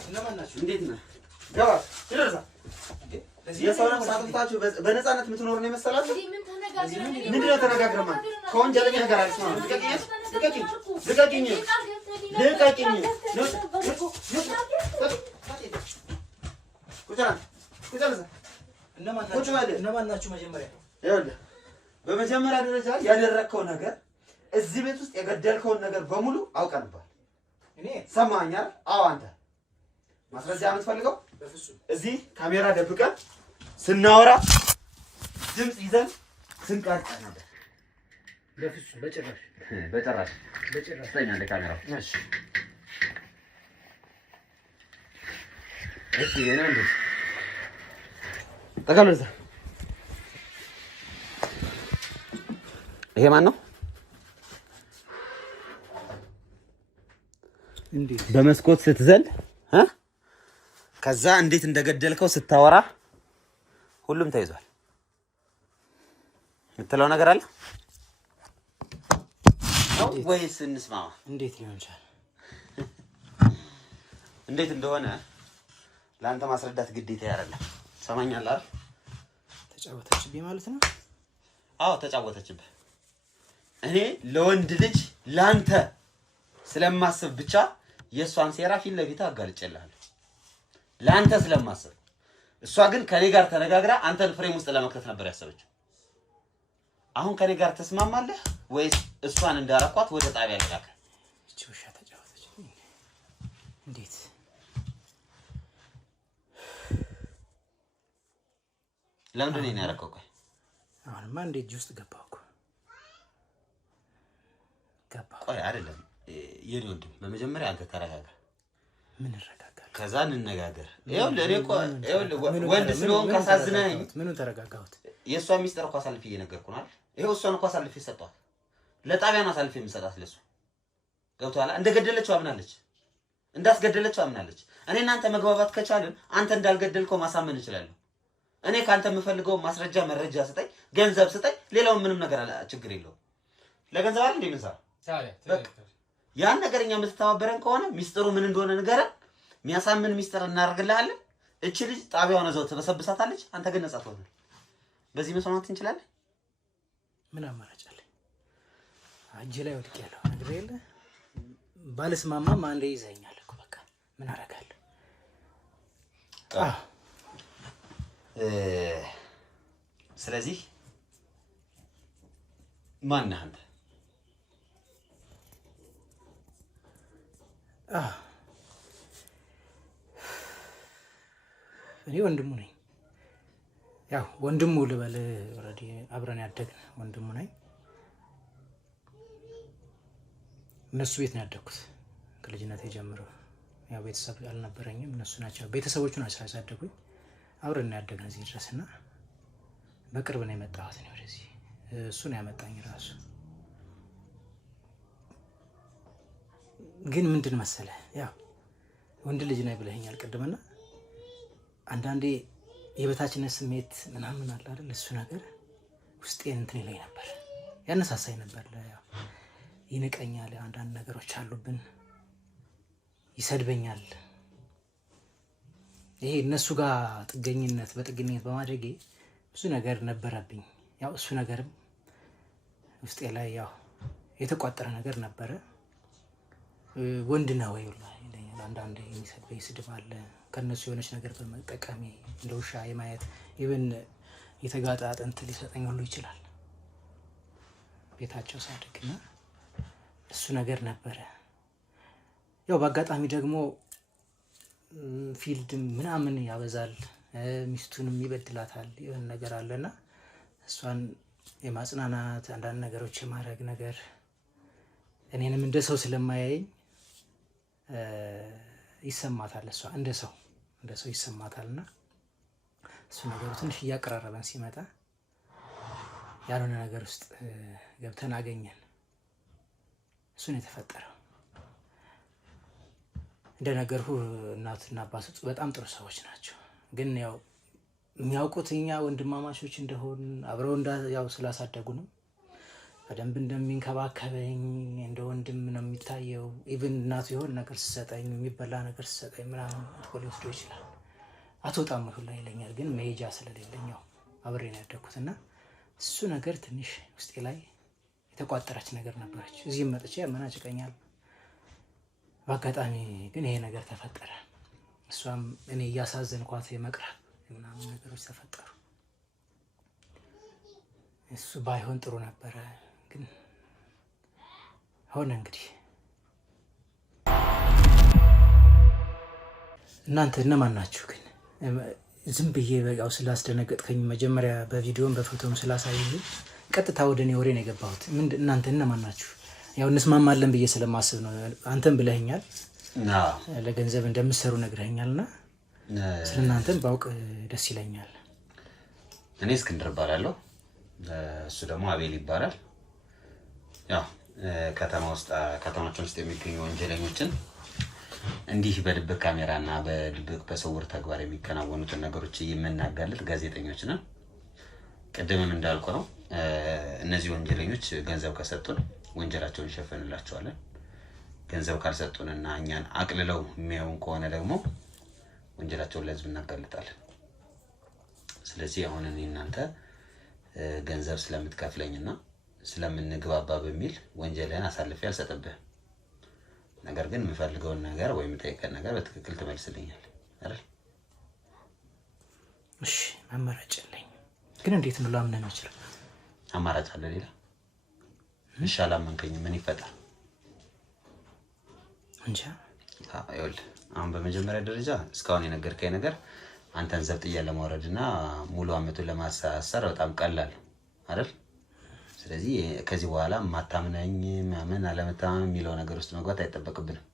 እነማን ናችሁ? እንዴት ነህ? ገባ ይደርሳ የሰው ነፍስ አጥፍታችሁ በነፃነት የምትኖር ነው የመሰላችሁ? ምንድን ነው ተነጋግረን ማለት ከወንጀለኛ ጋር አልሽ ነው? ልቀቂኝ! እነማን ናችሁ? መጀመሪያ ይኸውልህ፣ በመጀመሪያ ደረጃ ያደረግከው ነገር እዚህ ቤት ውስጥ የገደልከውን ነገር በሙሉ አውቀንባል። እኔ ሰማኛል። አዎ፣ አንተ ማስረጃ የምትፈልገው እዚህ ካሜራ ደብቀን ስናወራ ድምፅ ይዘን ስንቀርጽ ነበር። በፍጹም በጭራሽ ተኛ ካሜራው። እሺ እኔ እንዴ ተቀበል። ይሄ ማን ነው? እንዴት በመስኮት ስትዘል ከዛ እንዴት እንደገደልከው ስታወራ ሁሉም ተይዟል። የምትለው ነገር አለ ወይስ እንስማማ? እንዴት ሊሆን ይችላል? እንዴት እንደሆነ ለአንተ ማስረዳት ግዴታ አይደለም። ሰማኛለህ አይደል? ተጫወተችብኝ ማለት ነው? አዎ ተጫወተችብህ። እኔ ለወንድ ልጅ ላንተ ስለማስብ ብቻ የእሷን ሴራ ፊት ለፊት አጋልጬልሃለሁ። ለአንተ ስለማስብ። እሷ ግን ከኔ ጋር ተነጋግራ አንተን ፍሬም ውስጥ ለመክተት ነበር ያሰበችው። አሁን ከኔ ጋር ተስማማለህ ወይስ እሷን እንዳረኳት ወደ ጣቢያ ልላክ? እቺ ውሻ ተጫወተችብኝ። እንዴት ለምንድን ነው ያደረከው? ቆይ አሁንማ እንዴት እጅ ውስጥ ገባሁ እኮ ገባሁ። ቆይ አይደለም የኔ ወንድም፣ በመጀመሪያ አንተ ተረጋጋ። ምን እረጋጋለሁ? ከዛ እንነጋገር። ይኸውልህ እኔ እኮ ወንድ ስለሆንክ ካሳዝነኸኝ ምኑን ተረጋጋሁት? የእሷ ሚስጥር እኮ አሳልፌ እየነገርኩህ ነው አይደል? ይኸው እሷን እኮ አሳልፌ ሰጠኋት። ለጣቢያ ነው አሳልፌ የምሰጣት ለእሱ። ገብቶሃል? እንደገደለችው አምናለች፣ እንዳስገደለችው አምናለች። እኔ እናንተ መግባባት ከቻልን አንተ እንዳልገደልከው ማሳመን እችላለሁ። እኔ ካንተ የምፈልገው ማስረጃ፣ መረጃ ስጠኝ፣ ገንዘብ ስጠኝ። ሌላውን ምንም ነገር ችግር የለውም። ለገንዘብ አይደል እንዴ የምንሰራው? ያን ነገር እኛ የምትተባበረን ከሆነ ሚስጥሩ ምን እንደሆነ ንገረን። የሚያሳምን ሚስጥር እናደርግልሃለን። እቺ ልጅ ጣቢያውን እዛው ትበሰብሳታለች። አንተ ግን ነጻ ትሆናለህ። በዚህ መስማማት እንችላለን። ምን አማራጭ አለኝ? እጅ ላይ ወድቄያለሁ። ነገር የለ ባልስማማም አንዴ ይዘኛል እኮ በቃ ምን አደርጋለሁ? ስለዚህ ማን ነህ አንተ? እኔ ወንድሙ ነኝ። ያው ወንድሙ ልበል፣ ኦልሬዲ አብረን ያደግን ወንድሙ ነኝ። እነሱ ቤት ነው ያደግኩት ከልጅነቴ ጀምሮ። ያው ቤተሰብ አልነበረኝም፣ እነሱ ናቸው ቤተሰቦቹ ናቸው ያሳደጉኝ። አብረን ነው ያደግን እዚህ ድረስ እና በቅርብ ነው የመጣሁት ነው ወደዚህ። እሱ ነው ያመጣኝ ራሱ። ግን ምንድን መሰለህ ያው ወንድ ልጅ ነኝ ብለኸኛል ቅድምና አንዳንዴ የበታችነት ስሜት ምናምን አለ አይደል? እሱ ነገር ውስጤን እንትን ይለኝ ነበር፣ ያነሳሳኝ ነበር። ያው ይንቀኛል፣ አንዳንድ ነገሮች አሉብን፣ ይሰድበኛል። ይሄ እነሱ ጋር ጥገኝነት በጥገኝነት በማድረጌ ብዙ ነገር ነበረብኝ። ያው እሱ ነገርም ውስጤ ላይ ያው የተቋጠረ ነገር ነበረ። ወንድ ነው ወይ ይለኛል አንዳንዴ፣ የሚሰድበኝ ስድብ አለ። ከነሱ የሆነች ነገር በመጠቀሜ እንደ ውሻ የማየት ኢቭን የተጋጠ አጥንት ሊሰጠኝ ሁሉ ይችላል ቤታቸው ሳድግና እሱ ነገር ነበረ። ያው በአጋጣሚ ደግሞ ፊልድ ምናምን ያበዛል፣ ሚስቱንም ይበድላታል። የሆነ ነገር አለና እሷን የማጽናናት አንዳንድ ነገሮች የማድረግ ነገር እኔንም እንደ ሰው ስለማያየኝ ይሰማታል። እሷ እንደ ሰው ይሰማታልና እሱ ነገሩ ትንሽ እያቀራረበን ሲመጣ ያልሆነ ነገር ውስጥ ገብተን አገኘን። እሱን የተፈጠረው እንደነገርኩ እናትና አባቱ በጣም ጥሩ ሰዎች ናቸው። ግን ያው የሚያውቁት እኛ ወንድማማቾች እንደሆን አብረው ያው ስላሳደጉንም በደንብ እንደሚንከባከበኝ እንደ ወንድም ነው የሚታየው። ኢቭን እናቱ የሆነ ነገር ስትሰጠኝ፣ የሚበላ ነገር ስትሰጠኝ ምናምን ሊወስዶ ይችላል። አትወጣም ሁላ ይለኛል። ግን መሄጃ ስለሌለኝ ያው አብሬ ነው ያደግኩት እና እሱ ነገር ትንሽ ውስጤ ላይ የተቋጠረች ነገር ነበረች። እዚህም መጥቼ ያመናጭቀኛል። በአጋጣሚ ግን ይሄ ነገር ተፈጠረ። እሷም እኔ እያሳዘንኳት የመቅረብ ምናምን ነገሮች ተፈጠሩ። እሱ ባይሆን ጥሩ ነበረ፣ ግን ሆነ። እንግዲህ እናንተ እነማን ናችሁ ግን? ዝም ብዬ በቃው ስላስደነገጥከኝ መጀመሪያ በቪዲዮም በፎቶም ስላሳየኝ ቀጥታ ወደ እኔ ወሬ ነው የገባሁት። እናንተ እነማን ናችሁ? ያው እንስማማለን ብዬ ስለማስብ ነው። አንተም ብለኸኛል ለገንዘብ እንደምትሰሩ ነግረኸኛልና ስለ እናንተም ባውቅ ደስ ይለኛል። እኔ እስክንድር እባላለሁ፣ እሱ ደግሞ አቤል ይባላል። ያው ከተማችን ውስጥ የሚገኙ ወንጀለኞችን እንዲህ በድብቅ ካሜራና በድብቅ በስውር ተግባር የሚከናወኑትን ነገሮች የምናጋልጥ ጋዜጠኞች ነን። ቅድምም እንዳልኩ ነው፣ እነዚህ ወንጀለኞች ገንዘብ ከሰጡን ወንጀላቸውን እንሸፍንላቸዋለን። ገንዘብ ካልሰጡንና እኛን አቅልለው የሚያዩን ከሆነ ደግሞ ወንጀላቸውን ለሕዝብ እናጋልጣለን። ስለዚህ አሁን እኔ እናንተ ገንዘብ ስለምትከፍለኝና ስለምንግባባ በሚል ወንጀልህን አሳልፌ አልሰጥብህም። ነገር ግን የምፈልገውን ነገር ወይም የምጠይቀን ነገር በትክክል ትመልስልኛል አይደል? እሺ። አማራጭ አለኝ፣ ግን እንዴት ነው ላምነህ የምችለው? አማራጭ አለ ሌላ? እሺ፣ አላመንከኝም፣ ምን ይፈጣል? እንጃ። ይኸውልህ አሁን በመጀመሪያ ደረጃ እስካሁን የነገርከኝ ነገር አንተን ዘብጥያ ለማውረድና ሙሉ አመቱን ለማሳሰር በጣም ቀላል አይደል? ስለዚህ ከዚህ በኋላ ማታምነኝ ማመን አለመታመን የሚለው ነገር ውስጥ መግባት አይጠበቅብንም።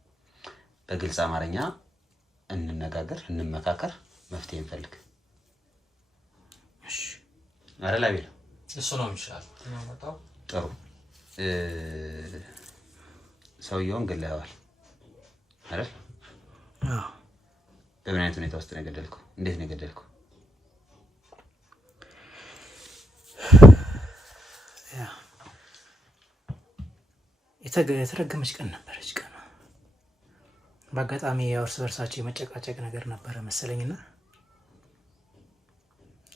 በግልጽ አማርኛ እንነጋገር፣ እንመካከር፣ መፍትሄ እንፈልግ። እሺ አይደል አቤል? እሱ ነው የሚሻለው። ጥሩ። ሰውየውን ገለኸዋል አይደል? አዎ። በምን አይነት ሁኔታ ውስጥ ነው የገደልከው? እንዴት ነው የገደልከው? የተረገመች ቀን ነበረች። ቀን በአጋጣሚ እርስ በርሳቸው የመጨቃጨቅ ነገር ነበረ መሰለኝና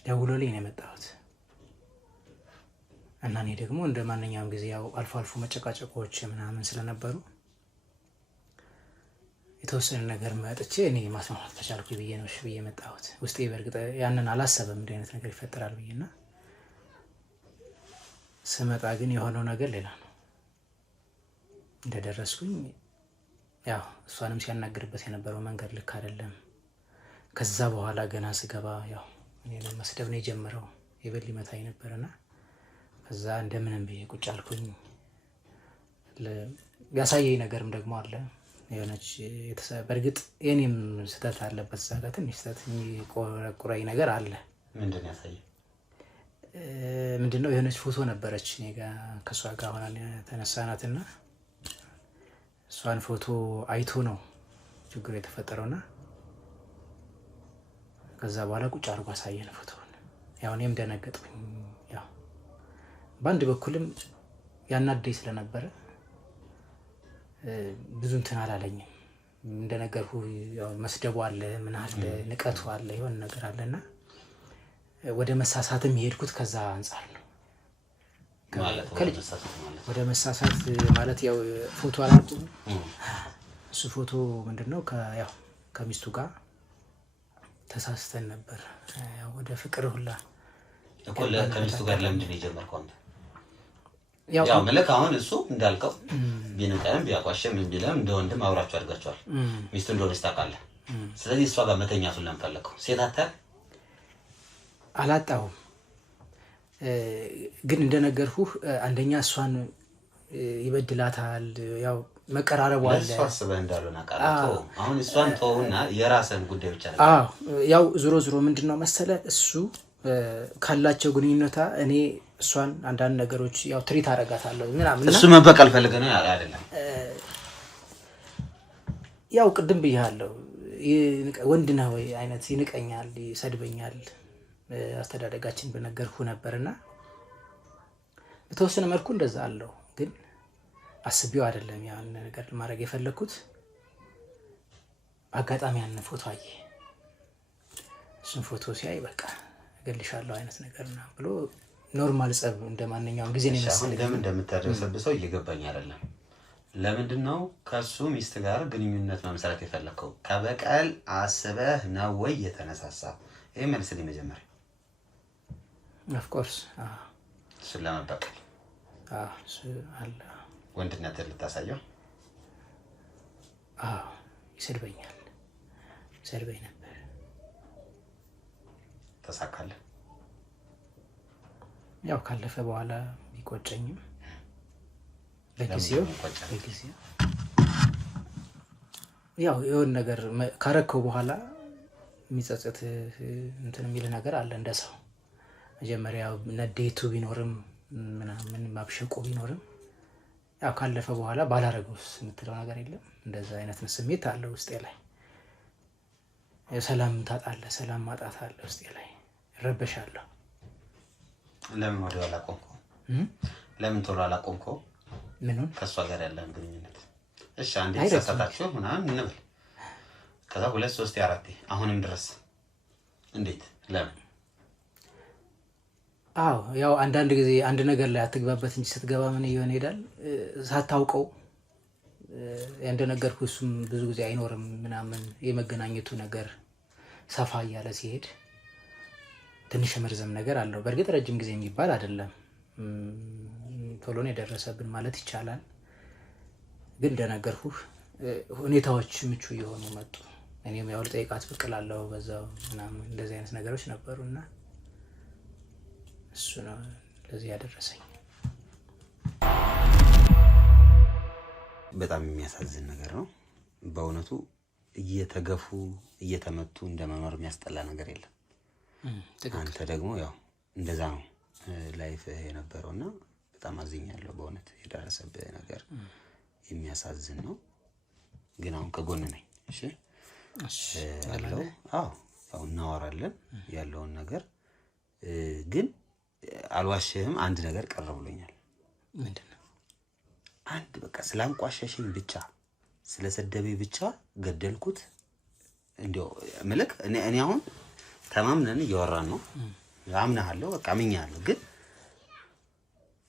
ደውሎልኝ ነው የመጣሁት እና እኔ ደግሞ እንደ ማንኛውም ጊዜ ያው አልፎ አልፎ መጨቃጨቆች ምናምን ስለነበሩ የተወሰነ ነገር መጥቼ እኔ ማስማማት ከቻልኩ ብዬ ነው እሺ ብዬ የመጣሁት። ውስጤ በእርግጥ ያንን አላሰበም እንዲህ አይነት ነገር ይፈጠራል ብዬና ስመጣ ግን የሆነው ነገር ሌላ ነው። እንደደረስኩኝ ያው እሷንም ሲያናግርበት የነበረው መንገድ ልክ አይደለም። ከዛ በኋላ ገና ስገባ ያው እኔ ለመስደብ ነው የጀመረው። የበል ሊመታኝ ነበርና ከዛ እንደምንም ብዬ ቁጭ አልኩኝ። ያሳየኝ ነገርም ደግሞ አለ የሆነች በእርግጥ የኔም ስህተት አለበት። እዛ ጋር ትንሽ ስህተት የሚቆረቁረኝ ነገር አለ። ምንድን ያሳየኝ? ምንድነው የሆነች ፎቶ ነበረች እኔ ጋር ከሷ ጋር ሆነን ተነሳናትና እሷን ፎቶ አይቶ ነው ችግሩ የተፈጠረውና ከዛ በኋላ ቁጭ አድርጎ አሳየን ፎቶውን። ያው እኔም ደነገጥኩኝ። ያው በአንድ በኩልም ያናደኝ ስለነበረ ብዙ እንትን አላለኝም። እንደነገርኩ ያው መስደቡ አለ፣ ምን አለ፣ ንቀቱ አለ፣ የሆነ ነገር አለና ወደ መሳሳትም የሄድኩት ከዛ አንፃር ነው። ወደ መሳሳት ማለት ያው ፎቶ አላጡ እሱ ፎቶ ምንድነው ያው ከሚስቱ ጋር ተሳስተን ነበር። ያው ወደ ፍቅር ሁላ እኮ ከሚስቱ ጋር ለምንድን ነው የጀመርከው አንተ? ያው መልክ አሁን እሱ እንዳልከው ቢነቀም ቢያቋሽም ቢለም እንደ ወንድም አብራችሁ አድርጋችኋል። ሚስቱ እንደሆነች ታውቃለህ። ስለዚህ እሷ ጋር መተኛቱን ለምን ፈለከው? ሴት አላጣሁም። ግን እንደነገርኩህ አንደኛ እሷን ይበድላታል። ያው መቀራረቡ አለ። እሷ አስበህ እንዳልሆነ አውቃለሁ። አሁን እሷን ተውና የራስህን ጉዳይ ብቻ ነው። ያው ዞሮ ምንድነው መሰለህ እሱ ካላቸው ግንኙነታ እኔ እሷን አንዳንድ ነገሮች ያው ትሪት አደርጋታለሁ ምናምን እሱ መበቀል ፈልገህ ነው አይደለም? ያው ቅድም ብያለሁ ወንድ ነህ ወይ አይነት ይንቀኛል፣ ይሰድበኛል። አስተዳደጋችን በነገርኩ ነበርና በተወሰነ መልኩ እንደዛ አለው። ግን አስቤው አይደለም ያን ነገር ማድረግ የፈለኩት። አጋጣሚ ያን ፎቶ አየ። እሱን ፎቶ ሲያይ በቃ እገልሻለሁ አይነት ነገር ነው ብሎ ኖርማል ጸብ እንደማንኛውም ጊዜ ነው የሚመስለው። ለምን እንደምታደርሰብሰው እየገባኝ አይደለም። ለምንድነው ከሱ ሚስት ጋር ግንኙነት መመስረት የፈለከው? ከበቀል አስበህ ነው ወይ የተነሳሳው? ይሄ መልስልኝ መጀመሪያ። ኦፍ ኮርስ እሱን ለመበቀል እሱ አለ ወንድነትን ልታሳየው። ይሰድበኝ ነበር። ተሳካለህ? ያው ካለፈ በኋላ ቢቆጨኝም በጊዜው ያው የሆነ ነገር ካረከው በኋላ የሚጸጸት እንትን የሚል ነገር አለ እንደ ሰው። መጀመሪያ ነዴቱ ቢኖርም ምናምን ማብሸቁ ቢኖርም ያው ካለፈ በኋላ ባላረገውስ የምትለው ነገር የለም። እንደዛ አይነት ስሜት አለ ውስጤ ላይ። ሰላም ታጣለህ፣ ሰላም ማጣት አለ ውስጤ ላይ። እረበሻለሁ። ለምን ወደ ኋላ ቆምከው? ለምን ቶሎ አላቆምከው? ምኑን? ከሷ ጋር ያለን ግንኙነት እሺ፣ አንዴ ተሳሳታችሁ ምናምን እንበል፣ ከዛ 2 3 4 አሁንም ድረስ እንዴት? ለምን? ያው አንዳንድ ጊዜ አንድ ነገር ላይ አትግባበት እንጂ ስትገባ ምን ይሆን ይሄዳል ሳታውቀው። እንደነገርኩህ እሱም ብዙ ጊዜ አይኖርም ምናምን የመገናኘቱ ነገር ሰፋ እያለ ሲሄድ ትንሽ መርዘም ነገር አለው። በእርግጥ ረጅም ጊዜ የሚባል አይደለም፣ ቶሎ ነው የደረሰብን ማለት ይቻላል። ግን እንደነገርኩህ ሁኔታዎች ምቹ እየሆኑ መጡ። እኔም ያው ልጠይቃት ብቅ እላለሁ በዛው ምናምን እንደዚህ አይነት ነገሮች ነበሩና እሱ ነው ለዚህ ያደረሰኝ። በጣም የሚያሳዝን ነገር ነው በእውነቱ። እየተገፉ እየተመቱ እንደመኖር የሚያስጠላ ነገር የለም። አንተ ደግሞ ያው እንደዛ ነው ላይፍ የነበረውና በጣም አዝኛለሁ በእውነት። የደረሰብህ ነገር የሚያሳዝን ነው። ግን አሁን ከጎን ነኝ። እሺ ያለው ያው እናወራለን ያለውን ነገር። ግን አልዋሽህም፣ አንድ ነገር ቀረ ብሎኛል። ምንድነው? አንድ በቃ ስላንቋሸሸኝ ብቻ ስለሰደበኝ ብቻ ገደልኩት። እንዴው መልክ እኔ አሁን ተማምነን እያወራን ነው። አምናለሁ፣ በቃ አምኛለሁ። ግን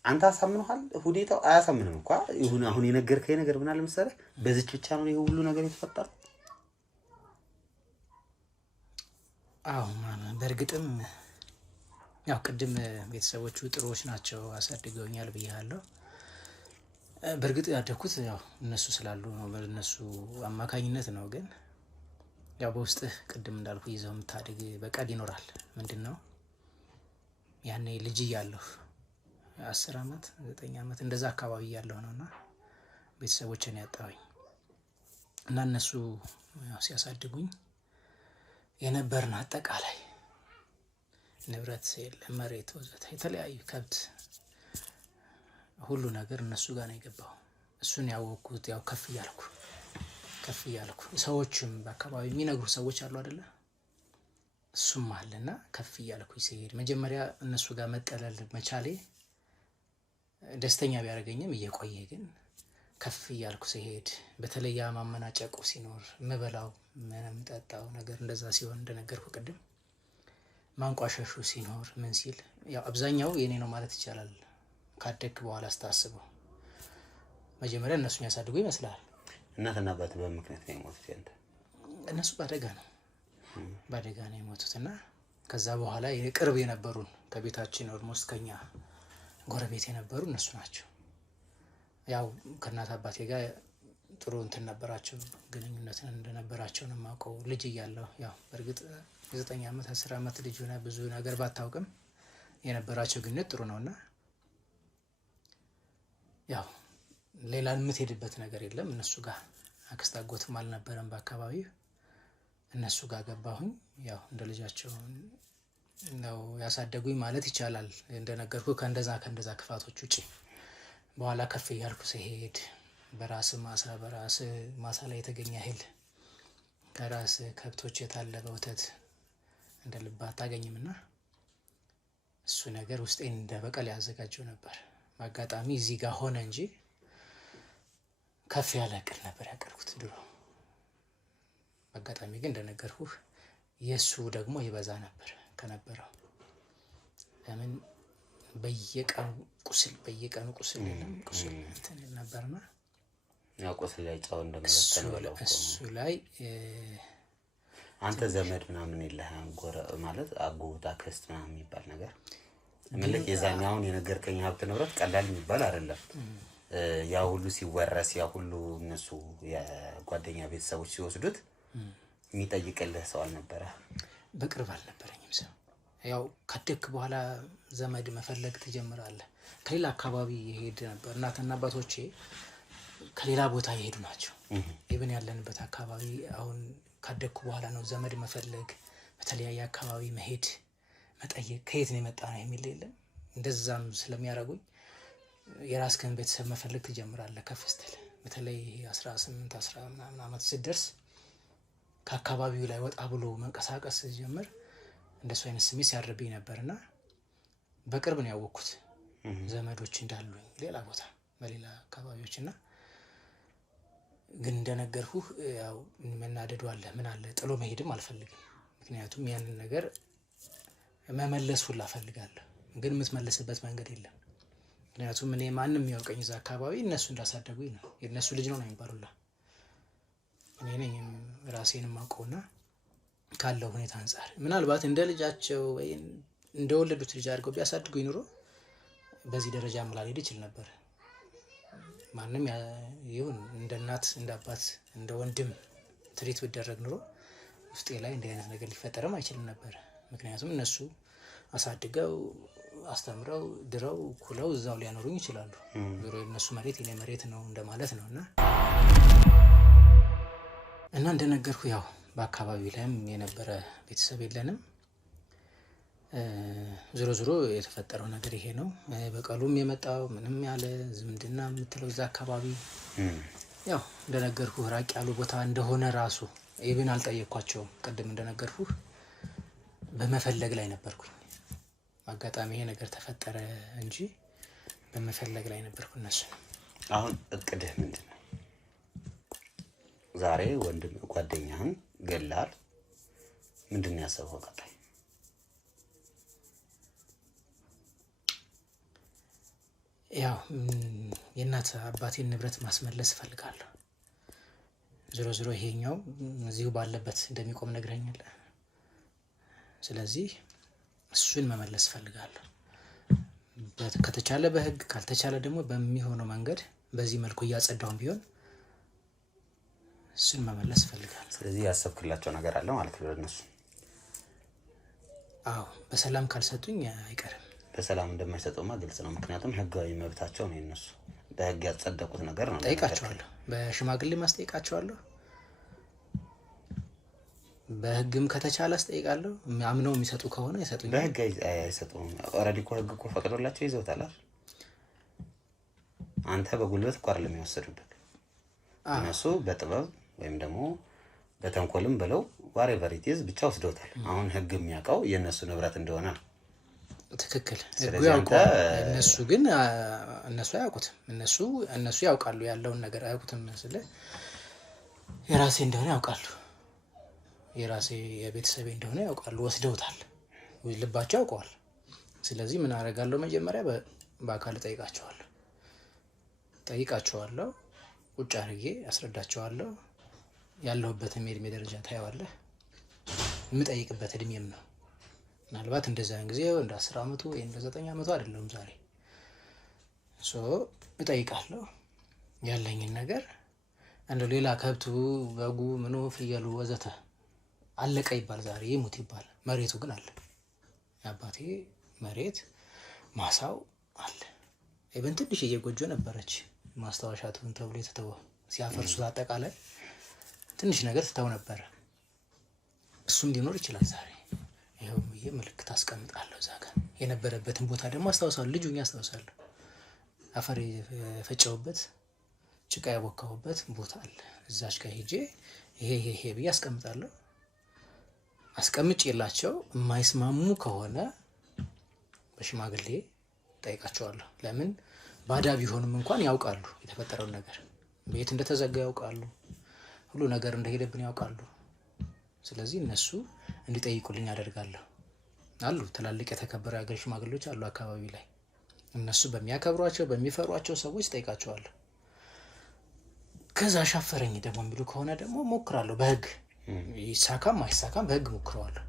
አንተ አሳምነሃል፣ ሁኔታው አያሳምንም እኮ። አሁን የነገርከኝ ነገር ምን አለ መሰለህ፣ በዚች ብቻ ነው ይሄ ሁሉ ነገር የተፈጠረው። በእርግጥም ያው ቅድም ቤተሰቦቹ ጥሩዎች ናቸው አሳድገውኛል ብያለሁ። በእርግጥ ያደኩት ያው እነሱ ስላሉ ነው፣ በእነሱ አማካኝነት ነው። ግን ያው በውስጥህ ቅድም እንዳልኩ ይዘው የምታድግ በቀል ይኖራል። ምንድን ነው ያኔ ልጅ እያለሁ 10 ዓመት 9 ዓመት እንደዛ አካባቢ እያለሁ ነውና ቤተሰቦችን ያጣሁኝ እና እነሱ ሲያሳድጉኝ የነበርን አጠቃላይ ንብረት የለም፣ መሬት ወዘተ የተለያዩ ከብት ሁሉ ነገር እነሱ ጋር ነው የገባው። እሱን ያወቅኩት ያው ከፍ እያልኩ ሰዎችም በአካባቢ የሚነግሩ ሰዎች አሉ አይደለ? እሱም አለና ከፍ እያልኩ ሲሄድ መጀመሪያ እነሱ ጋር መጠለል መቻሌ ደስተኛ ቢያደርገኝም እየቆየ ግን ከፍ እያልኩ ሲሄድ በተለይ ያ ማመናጨቁ ሲኖር የምበላው የምጠጣው ነገር እንደዛ ሲሆን እንደነገርኩ ቅድም ማንቋሸሹ ሲኖር ምን ሲል ያው አብዛኛው የኔ ነው ማለት ይቻላል። ካደግክ በኋላ ስታስበው መጀመሪያ እነሱ የሚያሳድጉ ይመስላል። እናትና አባት በምክንያት ነው የሞቱት? ያንተ እነሱ በአደጋ ነው የሞቱት እና ከዛ በኋላ ቅርብ የነበሩን ከቤታችን ኦልሞስት ከኛ ጎረቤት የነበሩ እነሱ ናቸው። ያው ከእናት አባቴ ጋር ጥሩ እንትን ነበራቸው፣ ግንኙነት እንደነበራቸው ነው የማውቀው ልጅ እያለሁ። ያው በእርግጥ 9 ዓመት 10 ዓመት ልጅ ሆነ ብዙ ነገር ባታውቅም የነበራቸው ግንኙነት ጥሩ ነውና ያው ሌላ የምትሄድበት ነገር የለም። እነሱ ጋር አክስት አጎትም አልነበረም በአካባቢው። እነሱ ጋር ገባሁኝ። ያው እንደ ልጃቸው ነው ያሳደጉኝ ማለት ይቻላል። እንደነገርኩ ከእንደዛ ክፋቶች ውጪ በኋላ ከፍ እያልኩ ሲሄድ በራስ ማሳ ላይ የተገኘ እህል ከራስ ከብቶች የታለበ ወተት እንደ ልብ አታገኝምና እሱ ነገር ውስጤን እንደ በቀል ያዘጋጀው ነበር። በአጋጣሚ እዚህ ጋር ሆነ እንጂ ከፍ ያለ እቅድ ነበር ያቀርኩት ድሮ። በአጋጣሚ ግን እንደነገርኩህ የእሱ ደግሞ ይበዛ ነበር ከነበረው። ለምን በየቀኑ ቁስል እንትን ነበርና ያው ቁስል ላይ ጫው እንደመረጠ እሱ ላይ አንተ ዘመድ ምናምን የለህም? ማለት አጎት አክስት ምናምን የሚባል ነገር ማለት የዛኛውን የነገርከኝ ሀብት ንብረት ቀላል የሚባል አይደለም። ያ ሁሉ ሲወረስ ያ ሁሉ እነሱ የጓደኛ ቤተሰቦች ሲወስዱት የሚጠይቅልህ ሰው አልነበረ? በቅርብ አልነበረኝም ሰው። ያው ካደግክ በኋላ ዘመድ መፈለግ ትጀምራለህ። ከሌላ አካባቢ የሄድ ነበር። እናትና አባቶቼ ከሌላ ቦታ የሄዱ ናቸው። ኢብን ያለንበት አካባቢ አሁን ካደግኩ በኋላ ነው ዘመድ መፈለግ፣ በተለያየ አካባቢ መሄድ፣ መጠየቅ ከየት ነው የመጣ ነው የሚል የለም። እንደዛም ስለሚያደርጉኝ የራስህን ቤተሰብ መፈለግ ትጀምራለህ ከፍ ስትል። በተለይ 18 10 ምናምን ዓመት ስትደርስ ከአካባቢው ላይ ወጣ ብሎ መንቀሳቀስ ጀምር። እንደሱ አይነት ስሜት ሲያድርብኝ ነበርና በቅርብ ነው ያወቅኩት ዘመዶች እንዳሉኝ ሌላ ቦታ በሌላ አካባቢዎችና ግን እንደነገርኩህ ያው መናደዱ አለ ምን አለ ጥሎ መሄድም አልፈልግም። ምክንያቱም ያንን ነገር መመለስ ሁላ እፈልጋለሁ፣ ግን የምትመለስበት መንገድ የለም። ምክንያቱም እኔ ማንም የሚያውቀኝ እዛ አካባቢ እነሱ እንዳሳደጉኝ ነው። የእነሱ ልጅ ነው የሚባሉላ እኔ ነኝ ራሴን የማውቀውና ካለው ሁኔታ አንጻር ምናልባት እንደ ልጃቸው ወይ እንደወለዱት ልጅ አድርገው ቢያሳድጉኝ ኑሮ በዚህ ደረጃ ላልሄድ ይችል ነበር። ማንም ይሁን እንደ እናት እንደ አባት እንደ ወንድም ትሪት ብደረግ ኑሮ ውስጤ ላይ እንዲህ አይነት ነገር ሊፈጠርም አይችልም ነበር። ምክንያቱም እነሱ አሳድገው አስተምረው ድረው ኩለው እዛው ሊያኖሩኝ ይችላሉ። ዞሮ የእነሱ መሬት የኔ መሬት ነው እንደማለት ነውና እንደነገርኩ ያው በአካባቢው ላይም የነበረ ቤተሰብ የለንም። ዞሮ የተፈጠረው ነገር ይሄ ነው። በቀሉም የመጣው ምንም ያለ ዝምድና የምትለው እዛ አካባቢ ያው እንደነገርኩ ራቅ ያሉ ቦታ እንደሆነ ራሱ ኢብን አልጠየኳቸውም። ቅድም እንደነገርኩ በመፈለግ ላይ ነበርኩኝ። አጋጣሚ ይሄ ነገር ተፈጠረ እንጂ በመፈለግ ላይ ነበርኩ እነሱ። አሁን እቅድህ ምንድነው? ዛሬ ወንድም ጓደኛህን ገላል፣ ምንድነው ያሰበው ቀጣይ? ያው የእናት አባቴን ንብረት ማስመለስ እፈልጋለሁ። ዞሮ ይሄኛው እዚሁ ባለበት እንደሚቆም ነግረኛል። ስለዚህ እሱን መመለስ ፈልጋለሁ። ከተቻለ በህግ ካልተቻለ ደግሞ በሚሆነው መንገድ በዚህ መልኩ እያጸዳውን ቢሆን እሱን መመለስ ፈልጋለሁ። ስለዚህ ያሰብክላቸው ነገር አለ ማለት ነው ለነሱ? አዎ በሰላም ካልሰጡኝ አይቀርም። በሰላም እንደማይሰጡማ ግልጽ ነው። ምክንያቱም ህጋዊ መብታቸው ነው የነሱ። በህግ ያጸደቁት ነገር ነው። ጠይቃቸዋለሁ፣ በሽማግሌ ማስጠይቃቸዋለሁ። በህግም ከተቻለ አስጠይቃለሁ። አምነው የሚሰጡ ከሆነ ይሰጡኝ። በህግ አይሰጡም። ኦልሬዲ እኮ ህግ እኮ ፈቅዶላቸው ይዘውታል። አንተ በጉልበት እኮ አይደለም የሚወሰዱበት። እነሱ በጥበብ ወይም ደግሞ በተንኮልም ብለው ዋሬቨር ኢት ኢዝ ብቻ ወስደውታል። አሁን ህግ የሚያውቀው የእነሱ ንብረት እንደሆነ ነው። ትክክል። ህጉ ያውቃል። እነሱ ግን እነሱ አያውቁትም። እነሱ ያውቃሉ፣ ያለውን ነገር አያውቁትም። መስለ የራሴ እንደሆነ ያውቃሉ፣ የራሴ የቤተሰቤ እንደሆነ ያውቃሉ። ወስደውታል፣ ልባቸው ያውቀዋል። ስለዚህ ምን አደርጋለሁ? መጀመሪያ በአካል ጠይቃቸዋለሁ። ቁጭ አድርጌ አስረዳቸዋለሁ። ያለሁበትን የእድሜ ደረጃ ታየዋለህ። የምጠይቅበት እድሜም ነው። ምናልባት እንደዛን ጊዜ እንደ 10 ዓመቱ ወይ እንደ 9 ዓመቱ አይደለም ዛሬ። እጠይቃለሁ ያለኝን ነገር። እንደው ሌላ ከብቱ፣ በጉ፣ ምኑ፣ ፍየሉ ወዘተ አለቀ ይባል ዛሬ ይሙት ይባል፣ መሬቱ ግን አለ። የአባቴ መሬት ማሳው አለ። ኢቨን ትንሽዬ ጎጆ ነበረች ማስታወሻ ትሁን ተብሎ የተተወ ሲያፈርሱት አጠቃላይ ትንሽ ነገር ትተው ነበረ። እሱም ሊኖር ይችላል ዛሬ። ይኸው ብዬ ምልክት አስቀምጣለሁ። እዛ ጋር የነበረበትን ቦታ ደግሞ አስታውሳለሁ። ልጁኝ አስታውሳለሁ። አፈር የፈጨውበት ጭቃ ያቦካውበት ቦታ አለ። እዛች ጋር ሄጄ ይሄ ብዬ አስቀምጣለሁ። አስቀምጬላቸው የማይስማሙ ከሆነ በሽማግሌ ጠይቃቸዋለሁ። ለምን ባዳ ቢሆንም እንኳን ያውቃሉ፣ የተፈጠረውን ነገር ቤት እንደተዘጋ ያውቃሉ፣ ሁሉ ነገር እንደሄደብን ያውቃሉ። ስለዚህ እነሱ እንዲጠይቁልኝ አደርጋለሁ። አሉ ትላልቅ የተከበሩ የሀገር ሽማግሌዎች አሉ አካባቢ ላይ። እነሱ በሚያከብሯቸው በሚፈሯቸው ሰዎች ጠይቃቸዋለሁ። ከዛ ሻፈረኝ ደግሞ የሚሉ ከሆነ ደግሞ ሞክራለሁ። በህግ ይሳካም አይሳካም በህግ ሞክረዋለሁ።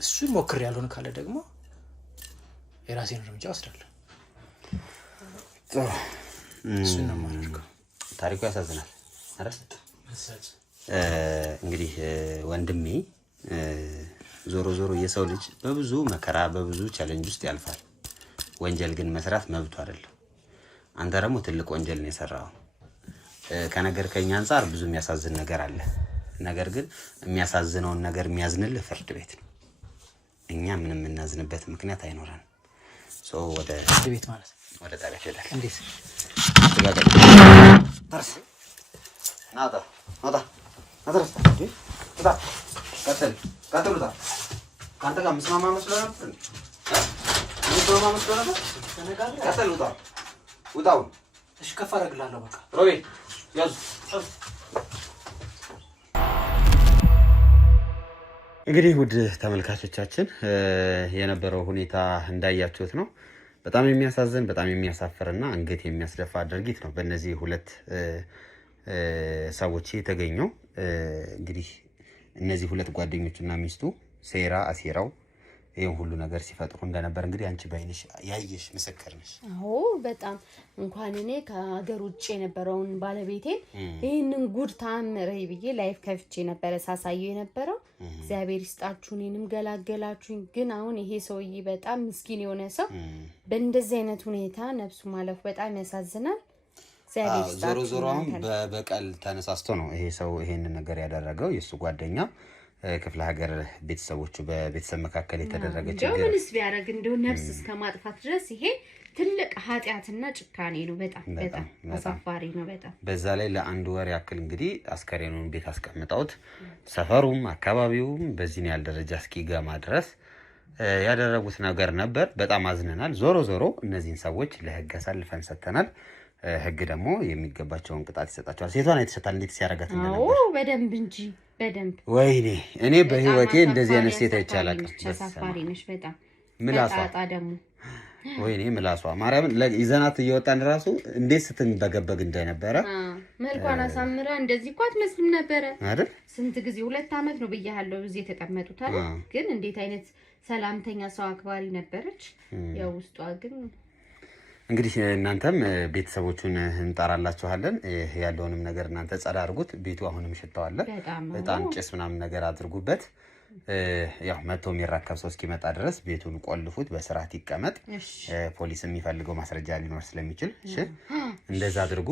እሱን ሞክር ያልሆነ ካለ ደግሞ የራሴን እርምጃ ወስዳለሁ። እሱን ነው የማደርገው። ታሪኩ ያሳዝናል አይደል? እንግዲህ ወንድሜ ዞሮ ዞሮ የሰው ልጅ በብዙ መከራ በብዙ ቻሌንጅ ውስጥ ያልፋል። ወንጀል ግን መስራት መብቱ አይደለም። አንተ ደግሞ ትልቅ ወንጀል ነው የሰራው። ከነገር ከኛ አንፃር ብዙ የሚያሳዝን ነገር አለ። ነገር ግን የሚያሳዝነውን ነገር የሚያዝንልህ ፍርድ ቤት ነው። እኛ ምንም የምናዝንበት ምክንያት አይኖረንም። ወደ ፍርድ ቤት ማለት ወደ ጣቢያ ሄዳለህ። እንዴት ተርስ ናታ አድረስ ቀጥሉታ። ከአንተ ጋር ምስማማ መስሎ ነበር። ቀጥሉታ። ውጣው። እሺ ከፍ አደርግልሃለሁ። በቃ ሮቤ ያዙ። እንግዲህ ውድ ተመልካቾቻችን የነበረው ሁኔታ እንዳያችሁት ነው። በጣም የሚያሳዝን በጣም የሚያሳፍርና አንገት የሚያስደፋ ድርጊት ነው በእነዚህ ሁለት ሰዎች የተገኘው። እንግዲህ እነዚህ ሁለት ጓደኞችና ሚስቱ ሴራ አሴራው ይሄን ሁሉ ነገር ሲፈጥሩ እንደነበር እንግዲህ አንቺ ባይነሽ ያየሽ ምስክር ነሽ። አዎ በጣም እንኳን እኔ ከሀገር ውጭ የነበረውን ባለቤቴን ይህንን ጉድ ታምረይ ብዬ ላይፍ ከፍቼ ነበረ ሳሳየው የነበረው። እግዚአብሔር ይስጣችሁ፣ እኔንም ገላገላችሁኝ። ግን አሁን ይሄ ሰውዬ በጣም ምስኪን የሆነ ሰው በእንደዚህ አይነት ሁኔታ ነፍሱ ማለፉ በጣም ያሳዝናል። ዞሮ ዞሮ አሁን በበቀል ተነሳስቶ ነው ይሄ ሰው ይሄንን ነገር ያደረገው። የእሱ ጓደኛ ክፍለ ሀገር ቤተሰቦቹ በቤተሰብ መካከል የተደረገ ችግር ምንስ ቢያደርግ እንደው ነፍስ እስከ ማጥፋት ድረስ ይሄ ትልቅ ኃጢአትና ጭካኔ ነው። በጣም አሳፋሪ ነው። በጣም በዛ ላይ ለአንድ ወር ያክል እንግዲህ አስከሬኑን ቤት አስቀምጠውት ሰፈሩም አካባቢውም በዚህን ያህል ደረጃ እስኪገማ ድረስ ያደረጉት ነገር ነበር። በጣም አዝነናል። ዞሮ ዞሮ እነዚህን ሰዎች ለህግ አሳልፈን ሰጥተናል። ህግ ደግሞ የሚገባቸውን ቅጣት ይሰጣቸዋል። ሴቷን አይተሻታል እንዴት ሲያረጋት እንደነበር? በደንብ እንጂ በደንብ። ወይኔ እኔ በህይወቴ እንደዚህ አይነት ሴት አይቻላል። ተሳፋሪ ነሽ በጣም ምላሷ ደግሞ ወይኔ ምላሷ ማርያምን ይዘናት እየወጣን ራሱ እንዴት ስትንበገበግ እንደነበረ መልኳን አሳምራ እንደዚህ እኮ አትመስልም ነበረ አይደል? ስንት ጊዜ 2 አመት ነው ብያለሁ እዚህ የተቀመጡት አይደል? ግን እንዴት አይነት ሰላምተኛ ሰው አክባሪ ነበረች። ያው ውስጧ ግን እንግዲህ እናንተም ቤተሰቦቹን እንጠራላችኋለን። ያለውንም ነገር እናንተ ጸዳ አድርጉት። ቤቱ አሁንም ሽታው አለ። በጣም ጭስ ምናምን ነገር አድርጉበት። ያው መጥቶ የሚራከብ ሰው እስኪመጣ ድረስ ቤቱን ቆልፉት፣ በስርዓት ይቀመጥ። ፖሊስ የሚፈልገው ማስረጃ ሊኖር ስለሚችል እሺ፣ እንደዛ አድርጉ።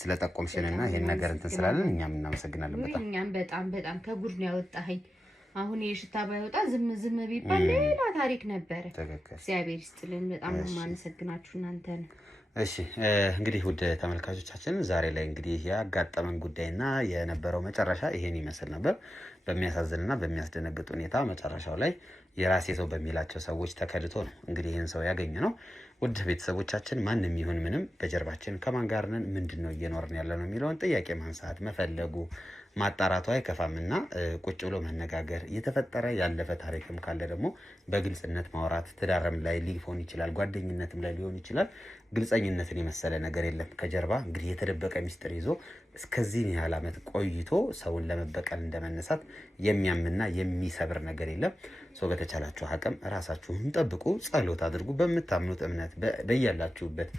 ስለጠቆምሽንና ይሄን ነገር እንትን ስላለን እኛም እናመሰግናለን። በጣም እኛም በጣም ከጉድ ነው ያወጣኸኝ። አሁን የሽታ ባይወጣ ዝም ቢባል ሌላ ታሪክ ነበረ። እግዚአብሔር ይስጥልን። በጣም ነው የማመሰግናችሁ እናንተን። እሺ እንግዲህ ውድ ተመልካቾቻችን ዛሬ ላይ እንግዲህ ያጋጠመን ጉዳይና የነበረው መጨረሻ ይሄን ይመስል ነበር። በሚያሳዝንና በሚያስደነግጥ ሁኔታ መጨረሻው ላይ የራሴ ሰው በሚላቸው ሰዎች ተከድቶ ነው እንግዲህ ይህን ሰው ያገኘ ነው። ውድ ቤተሰቦቻችን ማንም ይሁን ምንም በጀርባችን ከማን ጋር ነን፣ ምንድነው እየኖርን ያለ ነው የሚለውን ጥያቄ ማንሳት መፈለጉ ማጣራቱ አይከፋምና ቁጭ ብሎ መነጋገር፣ የተፈጠረ ያለፈ ታሪክም ካለ ደግሞ በግልጽነት ማውራት፣ ትዳርም ላይ ሊሆን ይችላል፣ ጓደኝነትም ላይ ሊሆን ይችላል። ግልጸኝነትን የመሰለ ነገር የለም። ከጀርባ እንግዲህ የተደበቀ ሚስጥር ይዞ እስከዚህ ያህል ዓመት ቆይቶ ሰውን ለመበቀል እንደመነሳት የሚያምና የሚሰብር ነገር የለም። ሰው በተቻላችሁ አቅም ራሳችሁን ጠብቁ፣ ጸሎት አድርጉ። በምታምኑት እምነት በያላችሁበት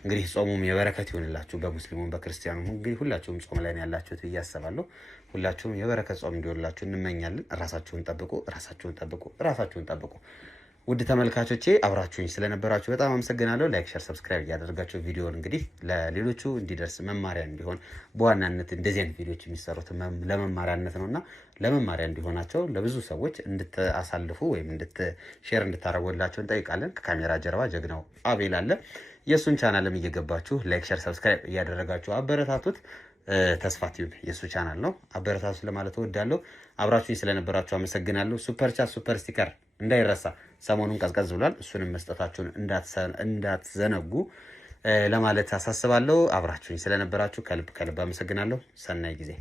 እንግዲህ ጾሙም የበረከት ይሆንላችሁ። በሙስሊሙም በክርስቲያኑም እንግዲህ ሁላችሁም ጾም ላይ ያላችሁት እያሰባለሁ። ሁላችሁም የበረከት ጾም እንዲሆንላችሁ እንመኛለን። ራሳችሁን ጠብቁ። ውድ ተመልካቾቼ አብራችሁኝ ስለነበራችሁ በጣም አመሰግናለሁ። ላይክ፣ ሼር፣ ሰብስክራይብ እያደረጋችሁ ቪዲዮውን እንግዲህ ለሌሎቹ እንዲደርስ መማሪያ እንዲሆን በዋናነት እንደዚህ አይነት ቪዲዮዎች የሚሰሩት ለመማሪያነት ነውና ለመማሪያ እንዲሆናቸው ለብዙ ሰዎች እንድታሳልፉ ወይም ሼር እንድታረጉላቸው እንጠይቃለን። ከካሜራ ጀርባ ጀግናው አቤል አለ። የሱን ቻናልም እየገባችሁ ላይክ፣ ሼር፣ ሰብስክራይብ እያደረጋችሁ አበረታቱት። ተስፋ ቲዩብ የሱ ቻናል ነው። አበረታቱት ለማለት እወዳለሁ። አብራችሁኝ ስለነበራችሁ አመሰግናለሁ። ሱፐር ቻት፣ ሱፐር ስቲከር እንዳይረሳ። ሰሞኑን ቀዝቀዝ ብሏል። እሱንም መስጠታችሁን እንዳትዘነጉ ለማለት አሳስባለሁ። አብራችሁኝ ስለነበራችሁ ከልብ አመሰግናለሁ። ሰናይ ጊዜ